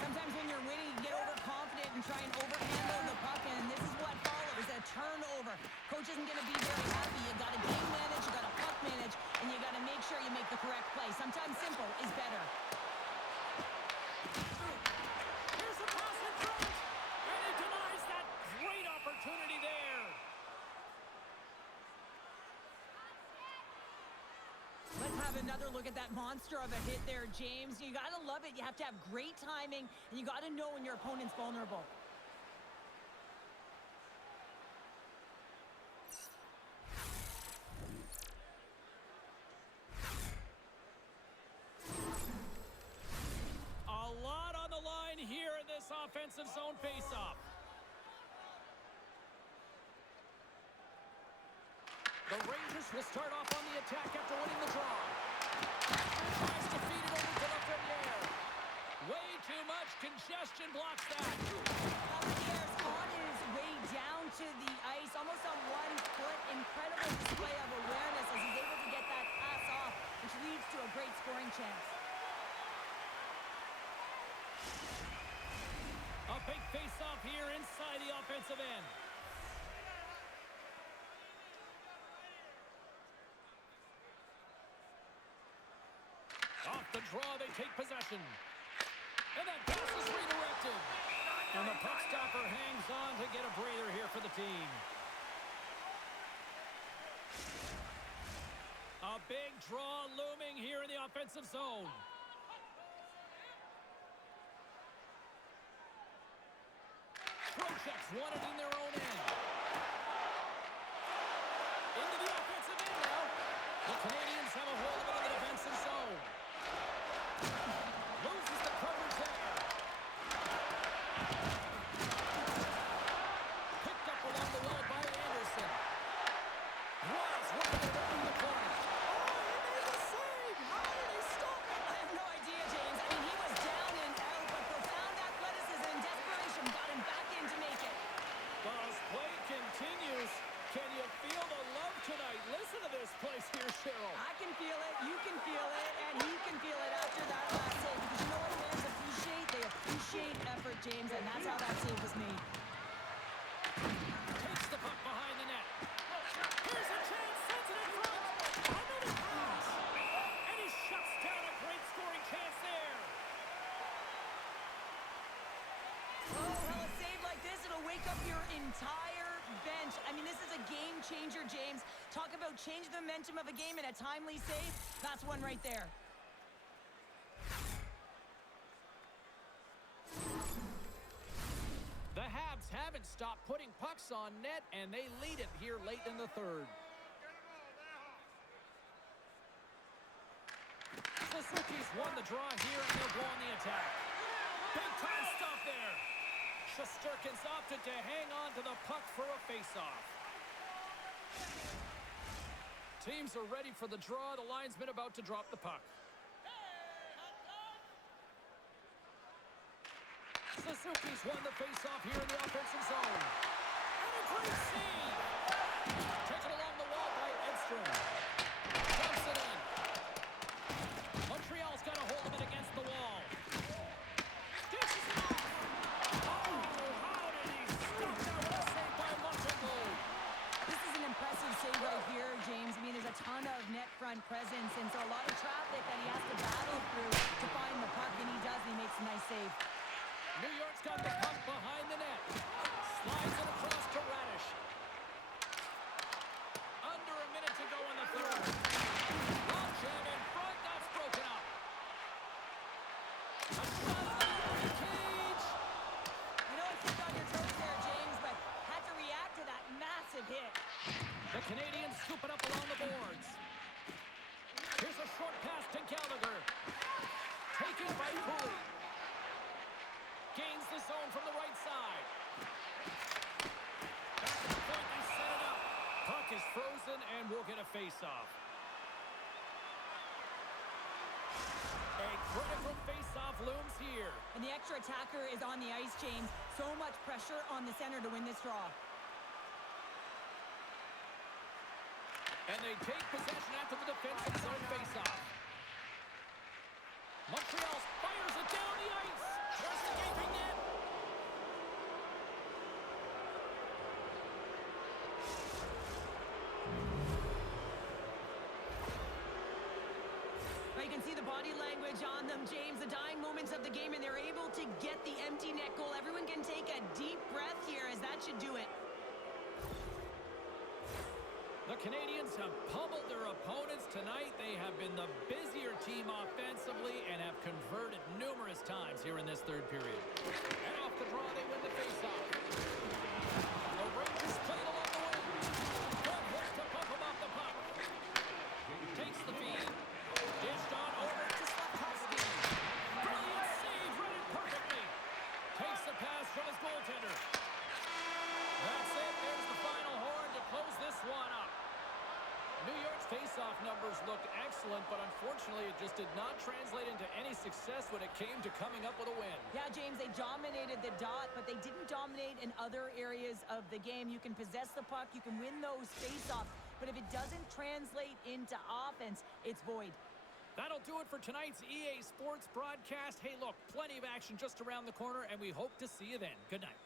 Sometimes when you're winning, you get overconfident and try and overhandle the puck, and this is what follows, a turnover. Coach isn't going to be very happy. You got to game manage, you got to puck manage, and you got to make sure you make the correct play. Sometimes simple is better. Here's a pass in front, and he denies that great opportunity there. Let's have another look at that monster of a hit there, James. You got to love it. You have to have great timing, and you got to know when your opponent's vulnerable. A lot on the line here in this offensive zone faceoff. The Rangers will start off on the attack after winning the draw. Tries to feed it over to Lafreniere. Way too much congestion blocks that. Laferniere's on his way down to the ice, almost on 1 foot. Incredible display of awareness as he's able to get that pass off, which leads to a great scoring chance. A big face-off here inside the offensive end. Off the draw, they take possession. And that pass is redirected. And the puck stopper hangs on to get a breather here for the team. A big draw looming here in the offensive zone. Trocheck's won it in their own end. Into the offensive end now. The Canadiens have a hold of it in the defensive zone. Loses the coverage there. Picked up along the wall by Anderson. Ross working it around the corner. Oh, he made the save. How did he stop it? I have no idea, James. I mean, he was down and out, but profound athleticism and desperation got him back in to make it. Well, as play continues, can you feel the love tonight? Listen to this place here, Cheryl. I can feel it, you can feel it, and he can feel it after that last save. Because you know what fans appreciate? They appreciate effort, James, and that's how that save was made. Takes the puck behind the net. Here's a chance, sends it in front. Another pass. And he shuts down a great scoring chance there. Oh, well, a save like this, it'll wake up your entire bench. I mean, this is a game changer, James. Talk about change the momentum of a game in a timely save. That's one right there. The Habs have haven't stopped putting pucks on net, and they lead it here late in the third. Suzuki's won the draw here, and they'll go on the attack. Big-time stop there. Shesterkin's opted to hang on to the puck for a face-off. Teams are ready for the draw. The linesman about to drop the puck. Suzuki's won the face-off here in the offensive zone. And a great save! Taken along the wall by Edstrom. Dumps it in. Montreal's got a hold of it against the wall. Dishes it off! Oh, how did he stop that with a save by Montreal? This is an impressive save right here, James. I mean, there's a ton of net front presence, and so a lot of traffic that he has to battle through to find the puck, and he does, and he makes a nice save. New York's got the puck behind the net. Slides it across to Radish. Under a minute to go in the third. Long jam in front. That's broken up. A shot in the cage. You know, it's on your toes there, James, but had to react to that massive hit. The Canadiens scoop it up along the boards. Here's a short pass to Gallagher. Taken by Cooley. Gains the zone from the right side. Back at the point, they set it up. Puck is frozen, and we'll get a face-off. A critical face-off looms here. And the extra attacker is on the ice, James. So much pressure on the center to win this draw. And they take possession after the defensive zone face-off. Montreal fires it down the ice. Towards the gaping net. But you can see the body language on them, James. The dying moments of the game, and they're able to get the empty net goal. Everyone can take a deep breath here, as that should do it. The Canadiens have pummeled their opponents tonight. They have been the busier team offensively and have converted numerous times here in this third period. And off the draw, they win the faceoff. The Rangers play it along the wing. Good hit to pump him off the puck. Takes the feed. Dished on over to Slavkovsky. Brilliant save, read it perfectly. Takes the pass from his goaltender. That's it. There's the final horn to close this one up. New York's face-off numbers looked excellent, but unfortunately it just did not translate into any success when it came to coming up with a win. Yeah, James, they dominated the dot, but they didn't dominate in other areas of the game. You can possess the puck, you can win those face-offs, but if it doesn't translate into offense, it's void. That'll do it for tonight's EA Sports broadcast. Hey, look, plenty of action just around the corner, and we hope to see you then. Good night.